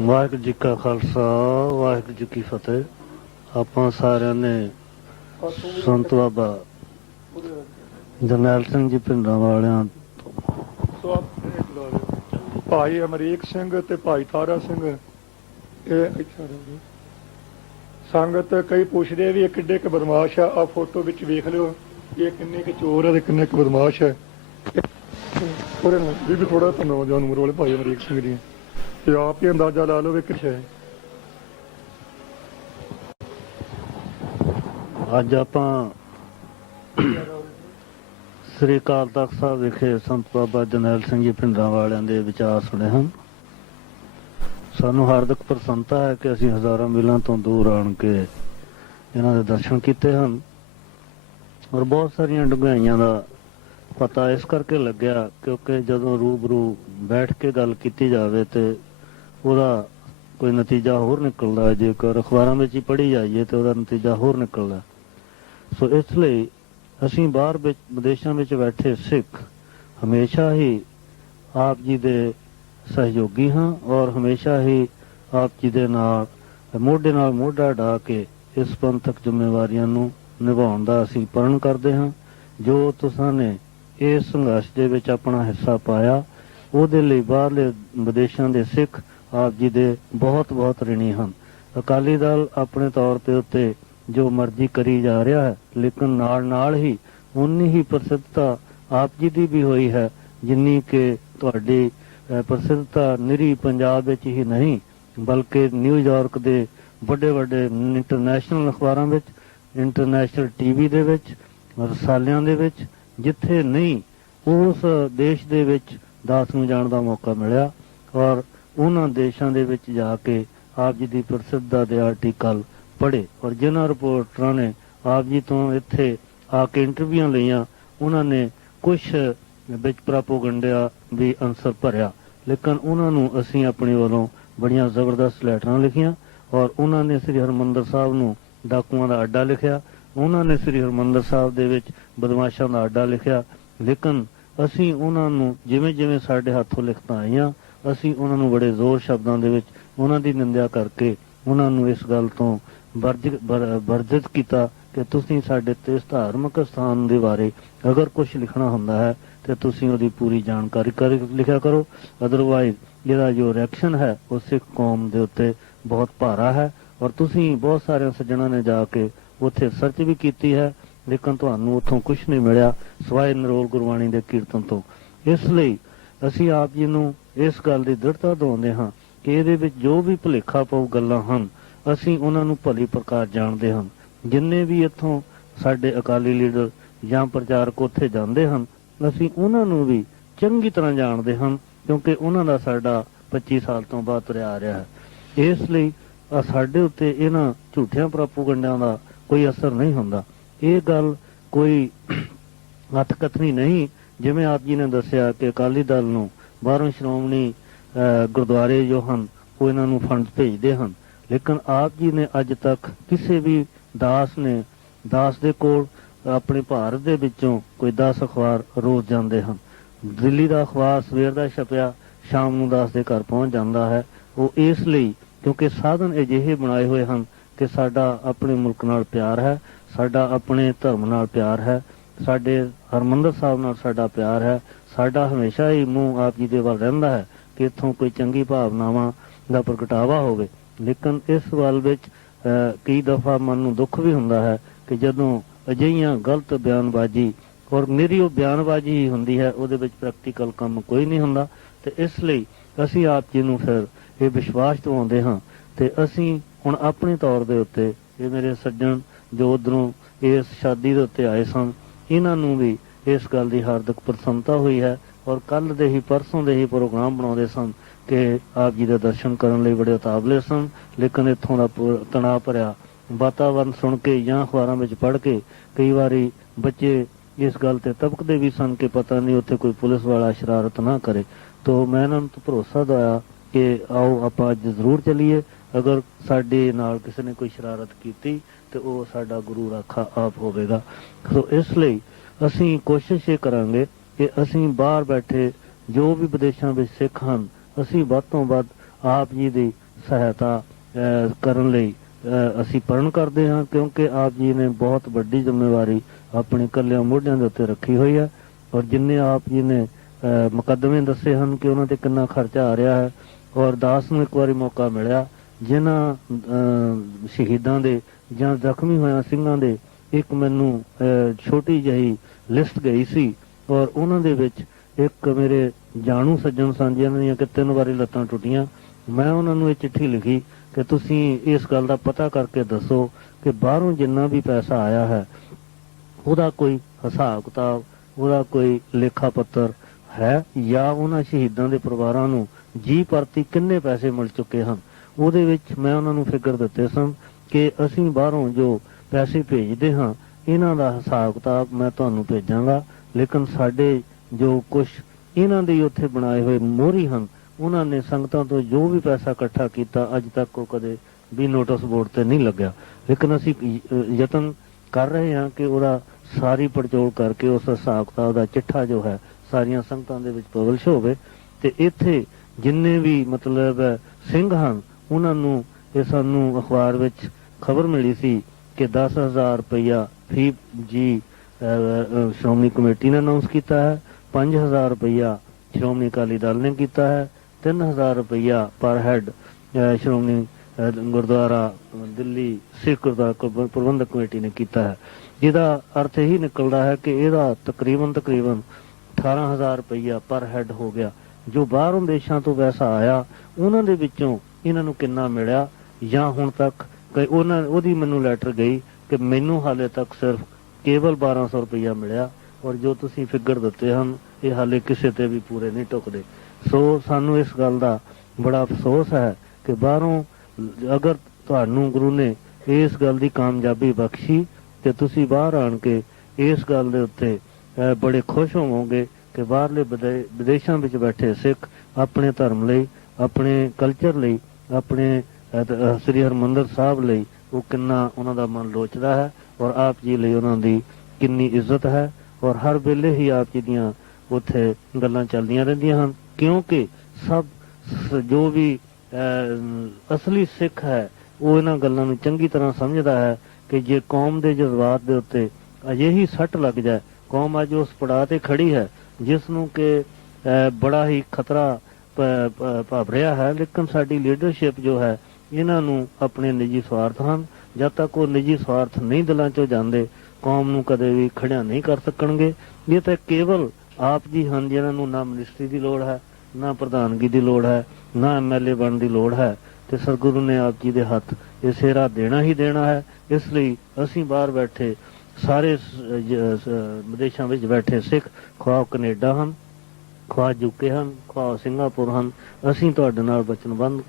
ਵਾਹਿਗੁਰੂ ਜੀ ਕਾ ਖਾਲਸਾ ਵਾਹਿਗੁਰੂ ਜੀ ਕੀ ਫਤਿਹ। ਆਪਾਂ ਸਾਰਿਆਂ ਨੇ ਸੰਤ ਬਾਬਾ ਜਰਨੈਲ ਸਿੰਘ ਜੀ ਪਿੰਡਾਂ ਵਾਲਿਆਂ ਭਾਈ ਅਮਰੀਕ ਸਿੰਘ ਤੇ ਭਾਈ ਤਾਰਾ ਸਿੰਘ ਇਹ ਸੰਗਤ ਕਈ ਪੁੱਛਦੇ ਵੀ ਇਹ ਕਿੱਡੇ ਕੁ ਬਦਮਾਸ਼ ਆ ਫੋਟੋ ਵਿੱਚ ਵੇਖ ਲਿਓ ਇਹ ਕਿੰਨੇ ਕੁ ਚੋਰ ਆ ਤੇ ਕਿੰਨੇ ਕੁ ਬਦਮਾਸ਼ ਹੈ। ਵੀ ਥੋੜਾ ਤਾਂ ਨੌਜਵਾਨ ਉਮਰ ਵਾਲੇ ਭਾਈ ਅਮਰੀਕ ਸਿੰਘ ਜੀ ਤੇ ਆਪ ਹੀ ਅੰਦਾਜ਼ਾ ਲਾ ਲਓ ਵੀ ਕਿੱਥੇ ਹੈ। ਅੱਜ ਆਪਾਂ ਸ੍ਰੀ ਅਕਾਲ ਤਖਤ ਸਾਹਿਬ ਵਿਖੇ ਸੰਤ ਬਾਬਾ ਜਰਨੈਲ ਸਿੰਘ ਜੀ ਪਿੰਡਾਂ ਵਾਲਿਆਂ ਦੇ ਵਿਚਾਰ ਸੁਣੇ ਹਨ। ਸਾਨੂੰ ਹਾਰਦਿਕ ਪ੍ਰਸੰਨਤਾ ਹੈ ਕਿ ਅਸੀਂ ਹਜ਼ਾਰਾਂ ਮੀਲਾਂ ਤੋਂ ਦੂਰ ਆਣ ਕੇ ਇਹਨਾਂ ਦੇ ਦਰਸ਼ਨ ਕੀਤੇ ਹਨ ਔਰ ਬਹੁਤ ਸਾਰੀਆਂ ਡੂੰਘਾਈਆਂ ਦਾ ਪਤਾ ਇਸ ਕਰਕੇ ਲੱਗਿਆ ਕਿਉਂਕਿ ਜਦੋਂ ਰੂਬਰੂ ਬੈਠ ਕੇ ਗੱਲ ਕੀਤੀ ਜਾਵੇ ਤੇ ਉਹਦਾ ਕੋਈ ਨਤੀਜਾ ਹੋਰ ਨਿਕਲਦਾ, ਜੇਕਰ ਅਖਬਾਰਾਂ ਵਿੱਚ ਹੀ ਪੜ੍ਹੀ ਜਾਈਏ ਤੇ ਉਹਦਾ ਨਤੀਜਾ ਹੋਰ ਨਿਕਲਦਾ। ਸੋ ਇਸ ਲਈ ਅਸੀਂ ਬਾਹਰ ਵਿੱਚ ਵਿਦੇਸ਼ਾਂ ਵਿੱਚ ਬੈਠੇ ਸਿੱਖ ਹਮੇਸ਼ਾ ਹੀ ਆਪ ਜੀ ਦੇ ਸਹਿਯੋਗੀ ਹਾਂ ਔਰ ਹਮੇਸ਼ਾ ਹੀ ਆਪ ਜੀ ਦੇ ਨਾਲ ਮੋਢਾ ਢਾ ਕੇ ਇਸ ਪੰਥਕ ਜ਼ਿੰਮੇਵਾਰੀਆਂ ਨੂੰ ਨਿਭਾਉਣ ਦਾ ਅਸੀਂ ਪਰਨ ਕਰਦੇ ਹਾਂ। ਜੋ ਤੁਸਾਂ ਨੇ ਇਸ ਸੰਘਰਸ਼ ਦੇ ਵਿੱਚ ਆਪਣਾ ਹਿੱਸਾ ਪਾਇਆ ਉਹਦੇ ਲਈ ਬਾਹਰਲੇ ਵਿਦੇਸ਼ਾਂ ਦੇ ਸਿੱਖ ਆਪ ਜੀ ਦੇ ਬਹੁਤ ਬਹੁਤ ਰਿਣੀ ਹਨ। ਅਕਾਲੀ ਦਲ ਆਪਣੇ ਤੌਰ ਤੇ ਉੱਤੇ ਜੋ ਮਰਜ਼ੀ ਕਰੀ ਜਾ ਰਿਹਾ ਹੈ, ਲੇਕਿਨ ਨਾਲ ਹੀ ਉਨੀ ਹੀ ਪ੍ਰਸਿੱਧਤਾ ਆਪ ਜੀ ਦੀ ਵੀ ਹੋਈ ਹੈ ਜਿੰਨੀ ਕਿ ਤੁਹਾਡੀ ਪ੍ਰਸਿੱਧਤਾ ਨਿਰੀ ਪੰਜਾਬ ਵਿੱਚ ਹੀ ਨਹੀਂ ਬਲਕਿ ਨਿਊਯਾਰਕ ਦੇ ਵੱਡੇ ਵੱਡੇ ਇੰਟਰਨੈਸ਼ਨਲ ਅਖਬਾਰਾਂ ਵਿੱਚ, ਇੰਟਰਨੈਸ਼ਨਲ ਟੀਵੀ ਦੇ ਵਿੱਚ, ਰਸਾਲਿਆਂ ਦੇ ਵਿੱਚ, ਜਿੱਥੇ ਨਹੀਂ ਉਸ ਦੇਸ਼ ਦੇ ਵਿੱਚ ਦਾਸ ਨੂੰ ਜਾਣ ਦਾ ਮੌਕਾ ਮਿਲਿਆ ਔਰ ਉਹਨਾਂ ਦੇਸ਼ਾਂ ਦੇ ਵਿੱਚ ਜਾ ਕੇ ਆਪ ਜੀ ਦੀ ਪ੍ਰਸਿੱਧਤਾ ਦੇ ਆਰਟੀਕਲ ਪੜ੍ਹੇ ਔਰ ਜਿਨ੍ਹਾਂ ਰਿਪੋਰਟਰਾਂ ਨੇ ਆਪ ਜੀ ਤੋਂ ਇੱਥੇ ਆ ਕੇ ਇੰਟਰਵਿਊਆਂ ਲਈਆਂ ਉਹਨਾਂ ਨੇ ਕੁਛ ਵਿੱਚ ਪ੍ਰੋਪਗੈਂਡਾ ਵੀ ਅੰਸਰ ਭਰਿਆ, ਲੇਕਿਨ ਉਹਨਾਂ ਨੂੰ ਅਸੀਂ ਆਪਣੇ ਵੱਲੋਂ ਬੜੀਆਂ ਜ਼ਬਰਦਸਤ ਲੈਟਰਾਂ ਲਿਖੀਆਂ ਔਰ ਉਹਨਾਂ ਨੇ ਸ੍ਰੀ ਹਰਿਮੰਦਰ ਸਾਹਿਬ ਨੂੰ ਡਾਕੂਆਂ ਦਾ ਅੱਡਾ ਲਿਖਿਆ, ਉਹਨਾਂ ਨੇ ਸ੍ਰੀ ਹਰਿਮੰਦਰ ਸਾਹਿਬ ਦੇ ਵਿੱਚ ਬਦਮਾਸ਼ਾਂ ਦਾ ਅੱਡਾ ਲਿਖਿਆ। ਲੇਕਿਨ ਅਸੀਂ ਉਹਨਾਂ ਨੂੰ ਜਿਵੇਂ ਸਾਡੇ ਹੱਥੋਂ ਲਿਖਤਾਂ ਆਈਆਂ ਅਸੀਂ ਉਹਨਾਂ ਨੂੰ ਬੜੇ ਜ਼ੋਰ ਸ਼ਬਦਾਂ ਦੇ ਵਿੱਚ ਉਹਨਾਂ ਦੀ ਨਿੰਦਿਆ ਕਰਕੇ ਉਹਨਾਂ ਨੂੰ ਇਸ ਗੱਲ ਤੋਂ ਵਰਜਿਤ ਕੀਤਾ ਕਿ ਤੁਸੀਂ ਸਾਡੇ ਤੇ ਇਸ ਧਾਰਮਿਕ ਸਥਾਨ ਦੇ ਬਾਰੇ ਅਗਰ ਕੁਝ ਲਿਖਣਾ ਹੁੰਦਾ ਹੈ ਤੇ ਤੁਸੀਂ ਉਹਦੀ ਪੂਰੀ ਜਾਣਕਾਰੀ ਲਿਖਿਆ ਕਰੋ, ਅਦਰਵਾਈਜ਼ ਇਹਦਾ ਜੋ ਰਿਐਕਸ਼ਨ ਹੈ ਉਹ ਸਿੱਖ ਕੌਮ ਦੇ ਉੱਤੇ ਬਹੁਤ ਭਾਰਾ ਹੈ। ਔਰ ਤੁਸੀਂ ਬਹੁਤ ਸਾਰਿਆਂ ਸੱਜਣਾਂ ਨੇ ਜਾ ਕੇ ਉੱਥੇ ਸਰਚ ਵੀ ਕੀਤੀ ਹੈ ਲੇਕਿਨ ਤੁਹਾਨੂੰ ਉੱਥੋਂ ਕੁਝ ਨਹੀਂ ਮਿਲਿਆ ਸਿਵਾਏ ਨਿਰੋਲ ਗੁਰਬਾਣੀ ਦੇ ਕੀਰਤਨ ਤੋਂ। ਇਸ ਲਈ ਅਸੀਂ ਆਪ ਜੀ ਨੂੰ ਇਸ ਗੱਲ ਦੀ ਦ੍ਰਿੜਤਾ ਦਿਵਾਉਂਦੇ ਹਾਂ ਕਿ ਇਹਦੇ ਵਿੱਚ ਜੋ ਵੀ ਭੁਲੇਖਾ ਪਾਊ ਗੱਲਾਂ ਹਨ ਅਸੀਂ ਉਹਨਾਂ ਨੂੰ ਭਲੀ ਪ੍ਰਕਾਰ ਜਾਣਦੇ ਹਾਂ। ਜਿੰਨੇ ਵੀ ਇੱਥੋਂ ਸਾਡੇ ਅਕਾਲੀ ਲੀਡਰ ਜਾਂ ਪ੍ਰਚਾਰਕ ਉੱਥੇ ਜਾਂਦੇ ਹਨ ਅਸੀਂ ਉਹਨਾਂ ਨੂੰ ਵੀ ਚੰਗੀ ਤਰ੍ਹਾਂ ਜਾਣਦੇ ਹਾਂ ਕਿਉਂਕਿ ਉਹਨਾਂ ਦਾ ਸਾਡਾ 25 ਸਾਲ ਤੋਂ ਬਾਅਦ ਤੁਰਿਆ ਆ ਰਿਹਾ ਹੈ। ਇਸ ਲਈ ਸਾਡੇ ਉੱਤੇ ਇਹਨਾਂ ਝੂਠਿਆਂ ਪ੍ਰੋਪਗੈਂਡਿਆਂ ਦਾ ਕੋਈ ਅਸਰ ਨਹੀਂ ਹੁੰਦਾ। ਇਹ ਗੱਲ ਕੋਈ ਅਤਕਥਨੀ ਨਹੀਂ, ਜਿਵੇਂ ਆਪ ਜੀ ਨੇ ਦੱਸਿਆ ਕਿ ਅਕਾਲੀ ਦਲ ਨੂੰ ਬਾਹਰੋਂ ਸ਼੍ਰੋਮਣੀ ਗੁਰਦੁਆਰੇ ਜੋ ਹਨ ਉਹ ਇਹਨਾਂ ਨੂੰ ਫੰਡ ਭੇਜਦੇ ਹਨ, ਲੇਕਿਨ ਆਪ ਜੀ ਨੇ ਅੱਜ ਤੱਕ ਕਿਸੇ ਵੀ ਦਾਸ ਦੇ ਕੋਲ ਆਪਣੇ ਭਾਰਤ ਦੇ ਵਿੱਚੋਂ ਕੋਈ 10 ਅਖਬਾਰ ਰੋਜ਼ ਜਾਂਦੇ ਹਨ। ਦਿੱਲੀ ਦਾ ਅਖਬਾਰ ਸਵੇਰ ਦਾ ਛਪਿਆ ਸ਼ਾਮ ਨੂੰ ਦਾਸ ਦੇ ਘਰ ਪਹੁੰਚ ਜਾਂਦਾ ਹੈ। ਉਹ ਇਸ ਲਈ ਕਿਉਂਕਿ ਸਾਧਨ ਅਜਿਹੇ ਬਣਾਏ ਹੋਏ ਹਨ ਕਿ ਸਾਡਾ ਆਪਣੇ ਮੁਲਕ ਨਾਲ ਪਿਆਰ ਹੈ, ਸਾਡਾ ਆਪਣੇ ਧਰਮ ਨਾਲ ਪਿਆਰ ਹੈ, ਸਾਡੇ ਹਰਿਮੰਦਰ ਸਾਹਿਬ ਨਾਲ ਸਾਡਾ ਪਿਆਰ ਹੈ, ਸਾਡਾ ਹਮੇਸ਼ਾ ਹੀ ਮੂੰਹ ਆਪ ਜੀ ਦੇ ਵੱਲ ਰਹਿੰਦਾ ਹੈ ਕਿ ਇੱਥੋਂ ਕੋਈ ਚੰਗੀ ਭਾਵਨਾਵਾਂ ਦਾ ਪ੍ਰਗਟਾਵਾ ਹੋਵੇ। ਲੇਕਿਨ ਇਸ ਵੱਲ ਵਿੱਚ ਕਈ ਦਫਾ ਮਨ ਨੂੰ ਦੁੱਖ ਵੀ ਹੁੰਦਾ ਹੈ ਕਿ ਜਦੋਂ ਅਜਿਹੀਆਂ ਗਲਤ ਬਿਆਨਬਾਜ਼ੀ ਔਰ ਮੇਰੀ ਉਹ ਬਿਆਨਬਾਜ਼ੀ ਹੀ ਹੁੰਦੀ ਹੈ ਉਹਦੇ ਵਿੱਚ ਪ੍ਰੈਕਟੀਕਲ ਕੰਮ ਕੋਈ ਨਹੀਂ ਹੁੰਦਾ ਤੇ ਇਸ ਲਈ ਅਸੀਂ ਆਪ ਜੀ ਨੂੰ ਫਿਰ ਇਹ ਵਿਸ਼ਵਾਸ ਦਿਵਾਉਂਦੇ ਹਾਂ ਤੇ ਅਸੀਂ ਹੁਣ ਆਪਣੇ ਤੌਰ ਦੇ ਉੱਤੇ ਇਹ ਮੇਰੇ ਸੱਜਣ ਜੋ ਉੱਧਰੋਂ ਇਸ ਸ਼ਾਦੀ ਦੇ ਉੱਤੇ ਆਏ ਸਨ ਇਹਨਾਂ ਨੂੰ ਵੀ ਇਸ ਗੱਲ ਦੀ ਹਾਰਦਿਕ ਪ੍ਰਸੰਨਤਾ ਹੋਈ ਹੈ ਔਰ ਕੱਲ੍ਹ ਦੇ ਹੀ ਪਰਸੋਂ ਦੇ ਹੀ ਪ੍ਰੋਗਰਾਮ ਬਣਾਉਂਦੇ ਸਨ ਕਿ ਆਪ ਜੀ ਦੇ ਦਰਸ਼ਨ ਕਰਨ ਲਈ ਬੜੇ ਉਤਾਵਲੇ ਸਨ। ਲੇਕਿਨ ਇੱਥੋਂ ਦਾ ਤਣਾਅ ਭਰਿਆ ਵਾਤਾਵਰਨ ਸੁਣ ਕੇ ਜਾਂ ਅਖਬਾਰਾਂ ਵਿੱਚ ਪੜ੍ਹ ਕੇ ਕਈ ਵਾਰੀ ਬੱਚੇ ਇਸ ਗੱਲ ਤੇ ਤਬਕਦੇ ਵੀ ਸਨ ਕਿ ਪਤਾ ਨਹੀਂ ਉੱਥੇ ਕੋਈ ਪੁਲਿਸ ਵਾਲਾ ਸ਼ਰਾਰਤ ਨਾ ਕਰੇ। ਤਾਂ ਮੈਂ ਇਹਨਾਂ ਨੂੰ ਭਰੋਸਾ ਦਿਵਾਇਆ ਕਿ ਆਓ ਆਪਾਂ ਅੱਜ ਜ਼ਰੂਰ ਚੱਲੀਏ, ਅਗਰ ਸਾਡੇ ਨਾਲ ਕਿਸੇ ਨੇ ਕੋਈ ਸ਼ਰਾਰਤ ਕੀਤੀ ਤੇ ਉਹ ਸਾਡਾ ਗੁਰੂ ਰਾਖਾ ਆਪ ਹੋਵੇਗਾ। ਸੋ ਇਸ ਲਈ ਅਸੀਂ ਕੋਸ਼ਿਸ਼ ਇਹ ਕਰਾਂਗੇ ਕਿ ਅਸੀਂ ਬਾਹਰ ਬੈਠੇ ਜੋ ਵੀ ਵਿਦੇਸ਼ਾਂ ਵਿੱਚ ਸਿੱਖ ਹਨ ਅਸੀਂ ਵੱਧ ਤੋਂ ਵੱਧ ਆਪ ਜੀ ਦੀ ਸਹਾਇਤਾ ਕਰਨ ਲਈ ਅਸੀਂ ਪਰਨ ਕਰਦੇ ਹਾਂ, ਕਿਉਂਕਿ ਆਪ ਜੀ ਨੇ ਬਹੁਤ ਵੱਡੀ ਜ਼ਿੰਮੇਵਾਰੀ ਆਪਣੇ ਇਕੱਲਿਆਂ ਮੋਢਿਆਂ ਦੇ ਉੱਤੇ ਰੱਖੀ ਹੋਈ ਹੈ। ਔਰ ਜਿੰਨੇ ਆਪ ਜੀ ਨੇ ਮੁਕੱਦਮੇ ਦੱਸੇ ਹਨ ਕਿ ਉਹਨਾਂ ਤੇ ਕਿੰਨਾ ਖਰਚਾ ਆ ਰਿਹਾ ਹੈ, ਔਰ ਦਾਸ ਨੂੰ ਇੱਕ ਵਾਰੀ ਮੌਕਾ ਮਿਲਿਆ ਜਿਨ੍ਹਾਂ ਸ਼ਹੀਦਾਂ ਦੇ ਜਾਂ ਜ਼ਖਮੀ ਹੋਇਆਂ ਸਿੰਘਾਂ ਦੇ ਇੱਕ ਮੈਨੂੰ ਛੋਟੀ ਜਿਹੀ ਲਿਸਟ ਗਈ ਸੀ, ਔਰ ਉਹਨਾਂ ਦੇ ਵਿੱਚ ਇੱਕ ਮੇਰੇ ਜਾਣੂ ਸੱਜਣ ਸਨ ਜਿਨ੍ਹਾਂ ਦੀਆਂ ਕਿ 3 ਵਾਰੀ ਲੱਤਾਂ ਟੁੱਟੀਆਂ। ਮੈਂ ਉਹਨਾਂ ਨੂੰ ਇਹ ਚਿੱਠੀ ਲਿਖੀ ਕਿ ਤੁਸੀਂ ਇਸ ਗੱਲ ਦਾ ਪਤਾ ਕਰਕੇ ਦੱਸੋ ਕਿ ਬਾਹਰੋਂ ਜਿੰਨਾ ਵੀ ਪੈਸਾ ਆਇਆ ਹੈ ਉਹਦਾ ਕੋਈ ਹਿਸਾਬ ਕਿਤਾਬ, ਉਹਦਾ ਕੋਈ ਲੇਖਾ ਪੱਤਰ ਹੈ, ਜਾਂ ਉਹਨਾਂ ਸ਼ਹੀਦਾਂ ਦੇ ਪਰਿਵਾਰਾਂ ਨੂੰ ਜੀ ਪ੍ਰਤੀ ਕਿੰਨੇ ਪੈਸੇ ਮਿਲ ਚੁੱਕੇ ਹਨ। ਉਹਦੇ ਵਿੱਚ ਮੈਂ ਉਹਨਾਂ ਨੂੰ ਫਿਗਰ ਦਿੱਤੇ ਸਨ ਕਿ ਅਸੀਂ ਬਾਹਰੋਂ ਜੋ ਪੈਸੇ ਭੇਜਦੇ ਹਾਂ ਇਹਨਾਂ ਦਾ ਹਿਸਾਬ ਕਿਤਾਬ ਮੈਂ ਤੁਹਾਨੂੰ ਭੇਜਾਂਗਾ, ਲੇਕਿਨ ਸਾਡੇ ਜੋ ਕੁਝ ਇਹਨਾਂ ਦੇ ਉੱਥੇ ਬਣਾਏ ਹੋਏ ਮੋਹਰੀ ਹਨ ਉਹਨਾਂ ਨੇ ਸੰਗਤਾਂ ਤੋਂ ਜੋ ਵੀ ਪੈਸਾ ਇਕੱਠਾ ਕੀਤਾ ਅੱਜ ਤੱਕ ਉਹ ਕਦੇ ਵੀ ਨੋਟਿਸ ਬੋਰਡ ਤੇ ਨਹੀਂ ਲੱਗਿਆ। ਲੇਕਿਨ ਅਸੀਂ ਯਤਨ ਕਰ ਰਹੇ ਹਾਂ ਕਿ ਉਹਦਾ ਸਾਰੀ ਪੜਚੋਲ ਕਰਕੇ ਉਸ ਹਿਸਾਬ ਕਿਤਾਬ ਦਾ ਚਿੱਠਾ ਜੋ ਹੈ ਸਾਰੀਆਂ ਸੰਗਤਾਂ ਦੇ ਵਿੱਚ ਪਬਲਿਸ਼ ਹੋਵੇ। ਤੇ ਇੱਥੇ ਜਿੰਨੇ ਵੀ ਮਤਲਬ ਸਿੰਘ ਹਨ ਉਹਨਾਂ ਨੂੰ ਇਹ ਸਾਨੂੰ ਅਖਬਾਰ ਵਿੱਚ ਖਬਰ ਮਿਲੀ ਸੀ ਕਿ 10,000 ਰੁਪਇਆ ਫੀ ਜੀ ਸ਼੍ਰੋਮਣੀ ਕਮੇਟੀ ਨੇ ਅਨਾਉਂਸ ਕੀਤਾ ਹੈ, 5,000 ਰੁਪਇਆ ਸ਼੍ਰੋਮਣੀ ਅਕਾਲੀ ਦਲ ਨੇ ਕੀਤਾ ਹੈ, 3,000 ਰੁਪਇਆ ਪਰ ਹੈਡ ਸ਼੍ਰੋਮਣੀ ਗੁਰਦੁਆਰਾ ਦਿੱਲੀ ਸਿੱਖ ਗੁਰਦੁਆਰਾ ਪ੍ਰਬੰਧਕ ਕਮੇਟੀ ਨੇ ਕੀਤਾ ਹੈ। ਜਿਹਦਾ ਅਰਥ ਇਹੀ ਨਿਕਲਦਾ ਹੈ ਕਿ ਇਹਦਾ ਤਕਰੀਬਨ 18,000 ਰੁਪਇਆ ਪਰ ਹੈਡ ਹੋ ਗਿਆ। ਜੋ ਬਾਹਰੋਂ ਦੇਸ਼ਾਂ ਤੋਂ ਪੈਸਾ ਆਇਆ ਉਹਨਾਂ ਦੇ ਵਿੱਚੋਂ ਇਹਨਾਂ ਨੂੰ ਕਿੰਨਾ ਮਿਲਿਆ, ਜਾਂ ਹੁਣ ਤੱਕ ਉਹਦੀ ਮੈਨੂੰ ਲੈਟਰ ਗਈ ਕਿ ਮੈਨੂੰ ਹਾਲੇ ਤੱਕ ਸਿਰਫ ਕੇਵਲ 1,200 ਰੁਪਇਆ ਮਿਲਿਆ, ਔਰ ਜੋ ਤੁਸੀਂ ਫਿਗਰ ਦਿੱਤੇ ਹਨ ਇਹ ਹਾਲੇ ਕਿਸੇ ਤੇ ਵੀ ਪੂਰੇ ਨਹੀਂ ਟੁੱਕਦੇ। ਸੋ ਸਾਨੂੰ ਇਸ ਗੱਲ ਦਾ ਬੜਾ ਅਫਸੋਸ ਹੈ ਕਿ ਬਾਹਰੋਂ ਅਗਰ ਤੁਹਾਨੂੰ ਗੁਰੂ ਨੇ ਇਸ ਗੱਲ ਦੀ ਕਾਮਯਾਬੀ ਬਖਸ਼ੀ ਤੇ ਤੁਸੀਂ ਬਾਹਰ ਆਣ ਕੇ ਇਸ ਗੱਲ ਦੇ ਉੱਤੇ ਬੜੇ ਖੁਸ਼ ਹੋਵੋਗੇ ਕਿ ਬਾਹਰਲੇ ਵਿਦੇਸ਼ਾਂ ਵਿੱਚ ਬੈਠੇ ਸਿੱਖ ਆਪਣੇ ਧਰਮ ਲਈ, ਆਪਣੇ ਕਲਚਰ ਲਈ, ਆਪਣੇ ਸ੍ਰੀ ਹਰਿਮੰਦਰ ਸਾਹਿਬ ਲਈ ਉਹ ਕਿੰਨਾ ਉਹਨਾਂ ਦਾ ਮਨ ਲੋਚਦਾ ਹੈ, ਔਰ ਆਪ ਜੀ ਲਈ ਉਹਨਾਂ ਦੀ ਕਿੰਨੀ ਇੱਜ਼ਤ ਹੈ। ਔਰ ਹਰ ਵੇਲੇ ਹੀ ਆਪ ਜੀ ਦੀਆਂ ਉੱਥੇ ਗੱਲਾਂ ਚੱਲਦੀਆਂ ਰਹਿੰਦੀਆਂ ਹਨ, ਕਿਉਂਕਿ ਸਭ ਜੋ ਵੀ ਅਸਲੀ ਸਿੱਖ ਹੈ ਉਹ ਇਹਨਾਂ ਗੱਲਾਂ ਨੂੰ ਚੰਗੀ ਤਰ੍ਹਾਂ ਸਮਝਦਾ ਹੈ ਕਿ ਜੇ ਕੌਮ ਦੇ ਜਜ਼ਬਾਤ ਦੇ ਉੱਤੇ ਅਜਿਹੀ ਸੱਟ ਲੱਗ ਜਾਏ, ਕੌਮ ਅੱਜ ਉਸ ਪੜਾਅ ਤੇ ਖੜੀ ਹੈ ਜਿਸ ਨੂੰ ਕਿ ਬੜਾ ਹੀ ਖਤਰਾ ਭਾਵ ਰਿਹਾ ਹੈ, ਲੇਕਿਨ ਸਾਡੀ ਲੀਡਰਸ਼ਿਪ ਜੋ ਹੈ ਇਹਨਾਂ ਨੂੰ ਆਪਣੇ ਨਿੱਜੀ ਸਵਾਰਥ ਹਨ। ਜਦ ਤੱਕ ਉਹ ਨਿੱਜੀ ਸਵਾਰਥ ਨਹੀਂ ਦਿਲਾਂ 'ਚੋਂ ਜਾਂਦੇ ਕੌਮ ਨੂੰ ਕਦੇ ਵੀ ਖੜਿਆ ਨਹੀਂ ਕਰ ਸਕਣਗੇ। ਇਹ ਤਾਂ ਕੇਵਲ ਆਪ ਜੀ ਹਨ ਜਿਨ੍ਹਾਂ ਨੂੰ ਨਾ ਮਿਨਿਸਟਰੀ ਦੀ ਲੋੜ ਹੈ, ਨਾ ਪ੍ਰਧਾਨਗੀ ਦੀ ਲੋੜ ਹੈ, ਨਾ MLA ਬਣਨ ਦੀ ਲੋੜ ਹੈ, ਤੇ ਸਤਿਗੁਰੂ ਨੇ ਆਪ ਜੀ ਦੇ ਹੱਥ ਇਹ ਸਿਹਰਾ ਦੇਣਾ ਹੀ ਦੇਣਾ ਹੈ। ਇਸ ਲਈ ਅਸੀਂ ਬਾਹਰ ਬੈਠੇ ਸਾਰੇ ਵਿਦੇਸ਼ਾਂ ਵਿੱਚ ਬੈਠੇ ਸਿੱਖ, ਖੁਆਹ ਕੈਨੇਡਾ ਹਨ, ਖੁਆਹ UK ਹਨ, ਖੁਆਹ ਸਿੰਗਾਪੁਰ ਹਨ, ਅਸੀਂ ਤੁਹਾਡੇ ਨਾਲ ਵਚਨਬੰਧ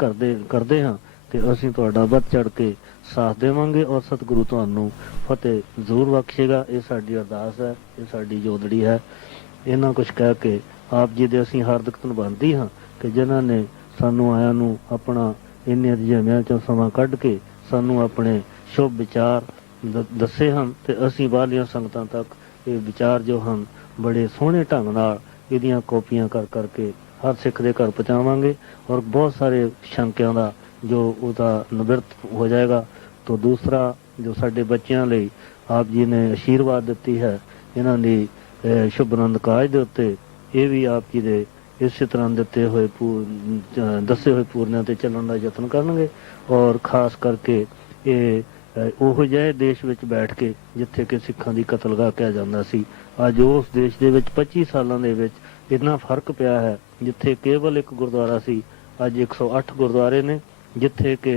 ਕਰਦੇ ਹਾਂ ਤੇ ਅਸੀਂ ਤੁਹਾਡਾ ਵੱਧ ਚੜ ਕੇ ਸਾਥ ਦੇਵਾਂਗੇ, ਔਰ ਸਤਿਗੁਰੂ ਤੁਹਾਨੂੰ ਫਤਿਹ ਜ਼ਰੂਰ ਬਖਸ਼ੇਗਾ। ਇਹ ਸਾਡੀ ਅਰਦਾਸ ਹੈ, ਇਹ ਸਾਡੀ ਜੋਦੜੀ ਹੈ। ਇਹਨਾਂ ਕੁਝ ਕਹਿ ਕੇ ਆਪ ਜੀ ਦੇ ਅਸੀਂ ਹਾਰਦਿਕ ਧੰਨਵਾਦੀ ਹਾਂ ਕਿ ਜਿਨ੍ਹਾਂ ਨੇ ਸਾਨੂੰ ਆਇਆਂ ਨੂੰ ਆਪਣਾ ਇੰਨੇ ਰੁਝੇਵਿਆਂ ਚੋਂ ਸਮਾਂ ਕੱਢ ਕੇ ਸਾਨੂੰ ਆਪਣੇ ਸ਼ੁਭ ਵਿਚਾਰ ਦੱਸੇ ਹਨ, ਤੇ ਅਸੀਂ ਬਾਹਰਲੀਆਂ ਸੰਗਤਾਂ ਤੱਕ ਇਹ ਵਿਚਾਰ ਜੋ ਹਨ ਬੜੇ ਸੋਹਣੇ ਢੰਗ ਨਾਲ ਇਹਦੀਆਂ ਕਾਪੀਆਂ ਕਰ ਕਰਕੇ ਹਰ ਸਿੱਖ ਦੇ ਘਰ ਪਹੁੰਚਾਵਾਂਗੇ, ਔਰ ਬਹੁਤ ਸਾਰੇ ਸ਼ੰਕਿਆਂ ਦਾ ਜੋ ਉਹਦਾ ਨਿਵਰਤ ਹੋ ਜਾਏਗਾ। ਤੋਂ ਦੂਸਰਾ ਜੋ ਸਾਡੇ ਬੱਚਿਆਂ ਲਈ ਆਪ ਜੀ ਨੇ ਅਸ਼ੀਰਵਾਦ ਦਿੱਤੀ ਹੈ ਇਹਨਾਂ ਦੀ ਸ਼ੁਭ ਆਨੰਦ ਕਾਜ ਦੇ ਉੱਤੇ, ਇਹ ਵੀ ਆਪ ਜੀ ਦੇ ਇਸੇ ਤਰ੍ਹਾਂ ਦਿੱਤੇ ਹੋਏ ਦੱਸੇ ਹੋਏ ਪੂਰਨਿਆਂ ਤੇ ਚੱਲਣ ਦਾ ਯਤਨ ਕਰਨਗੇ। ਔਰ ਖਾਸ ਕਰਕੇ ਇਹ ਉਹ ਜਿਹੇ ਦੇਸ਼ ਵਿੱਚ ਬੈਠ ਕੇ ਜਿੱਥੇ ਕਿ ਸਿੱਖਾਂ ਦੀ ਕਤਲਗਾਹ ਕਿਹਾ ਜਾਂਦਾ ਸੀ, ਅੱਜ ਉਸ ਦੇਸ਼ ਦੇ ਵਿੱਚ 25 ਸਾਲਾਂ ਦੇ ਵਿੱਚ ਇੰਨਾ ਫਰਕ ਪਿਆ ਹੈ। ਜਿੱਥੇ ਕੇਵਲ ਇੱਕ ਗੁਰਦੁਆਰਾ ਸੀ ਅੱਜ 108 ਗੁਰਦੁਆਰੇ ਨੇ, ਜਿੱਥੇ ਕਿ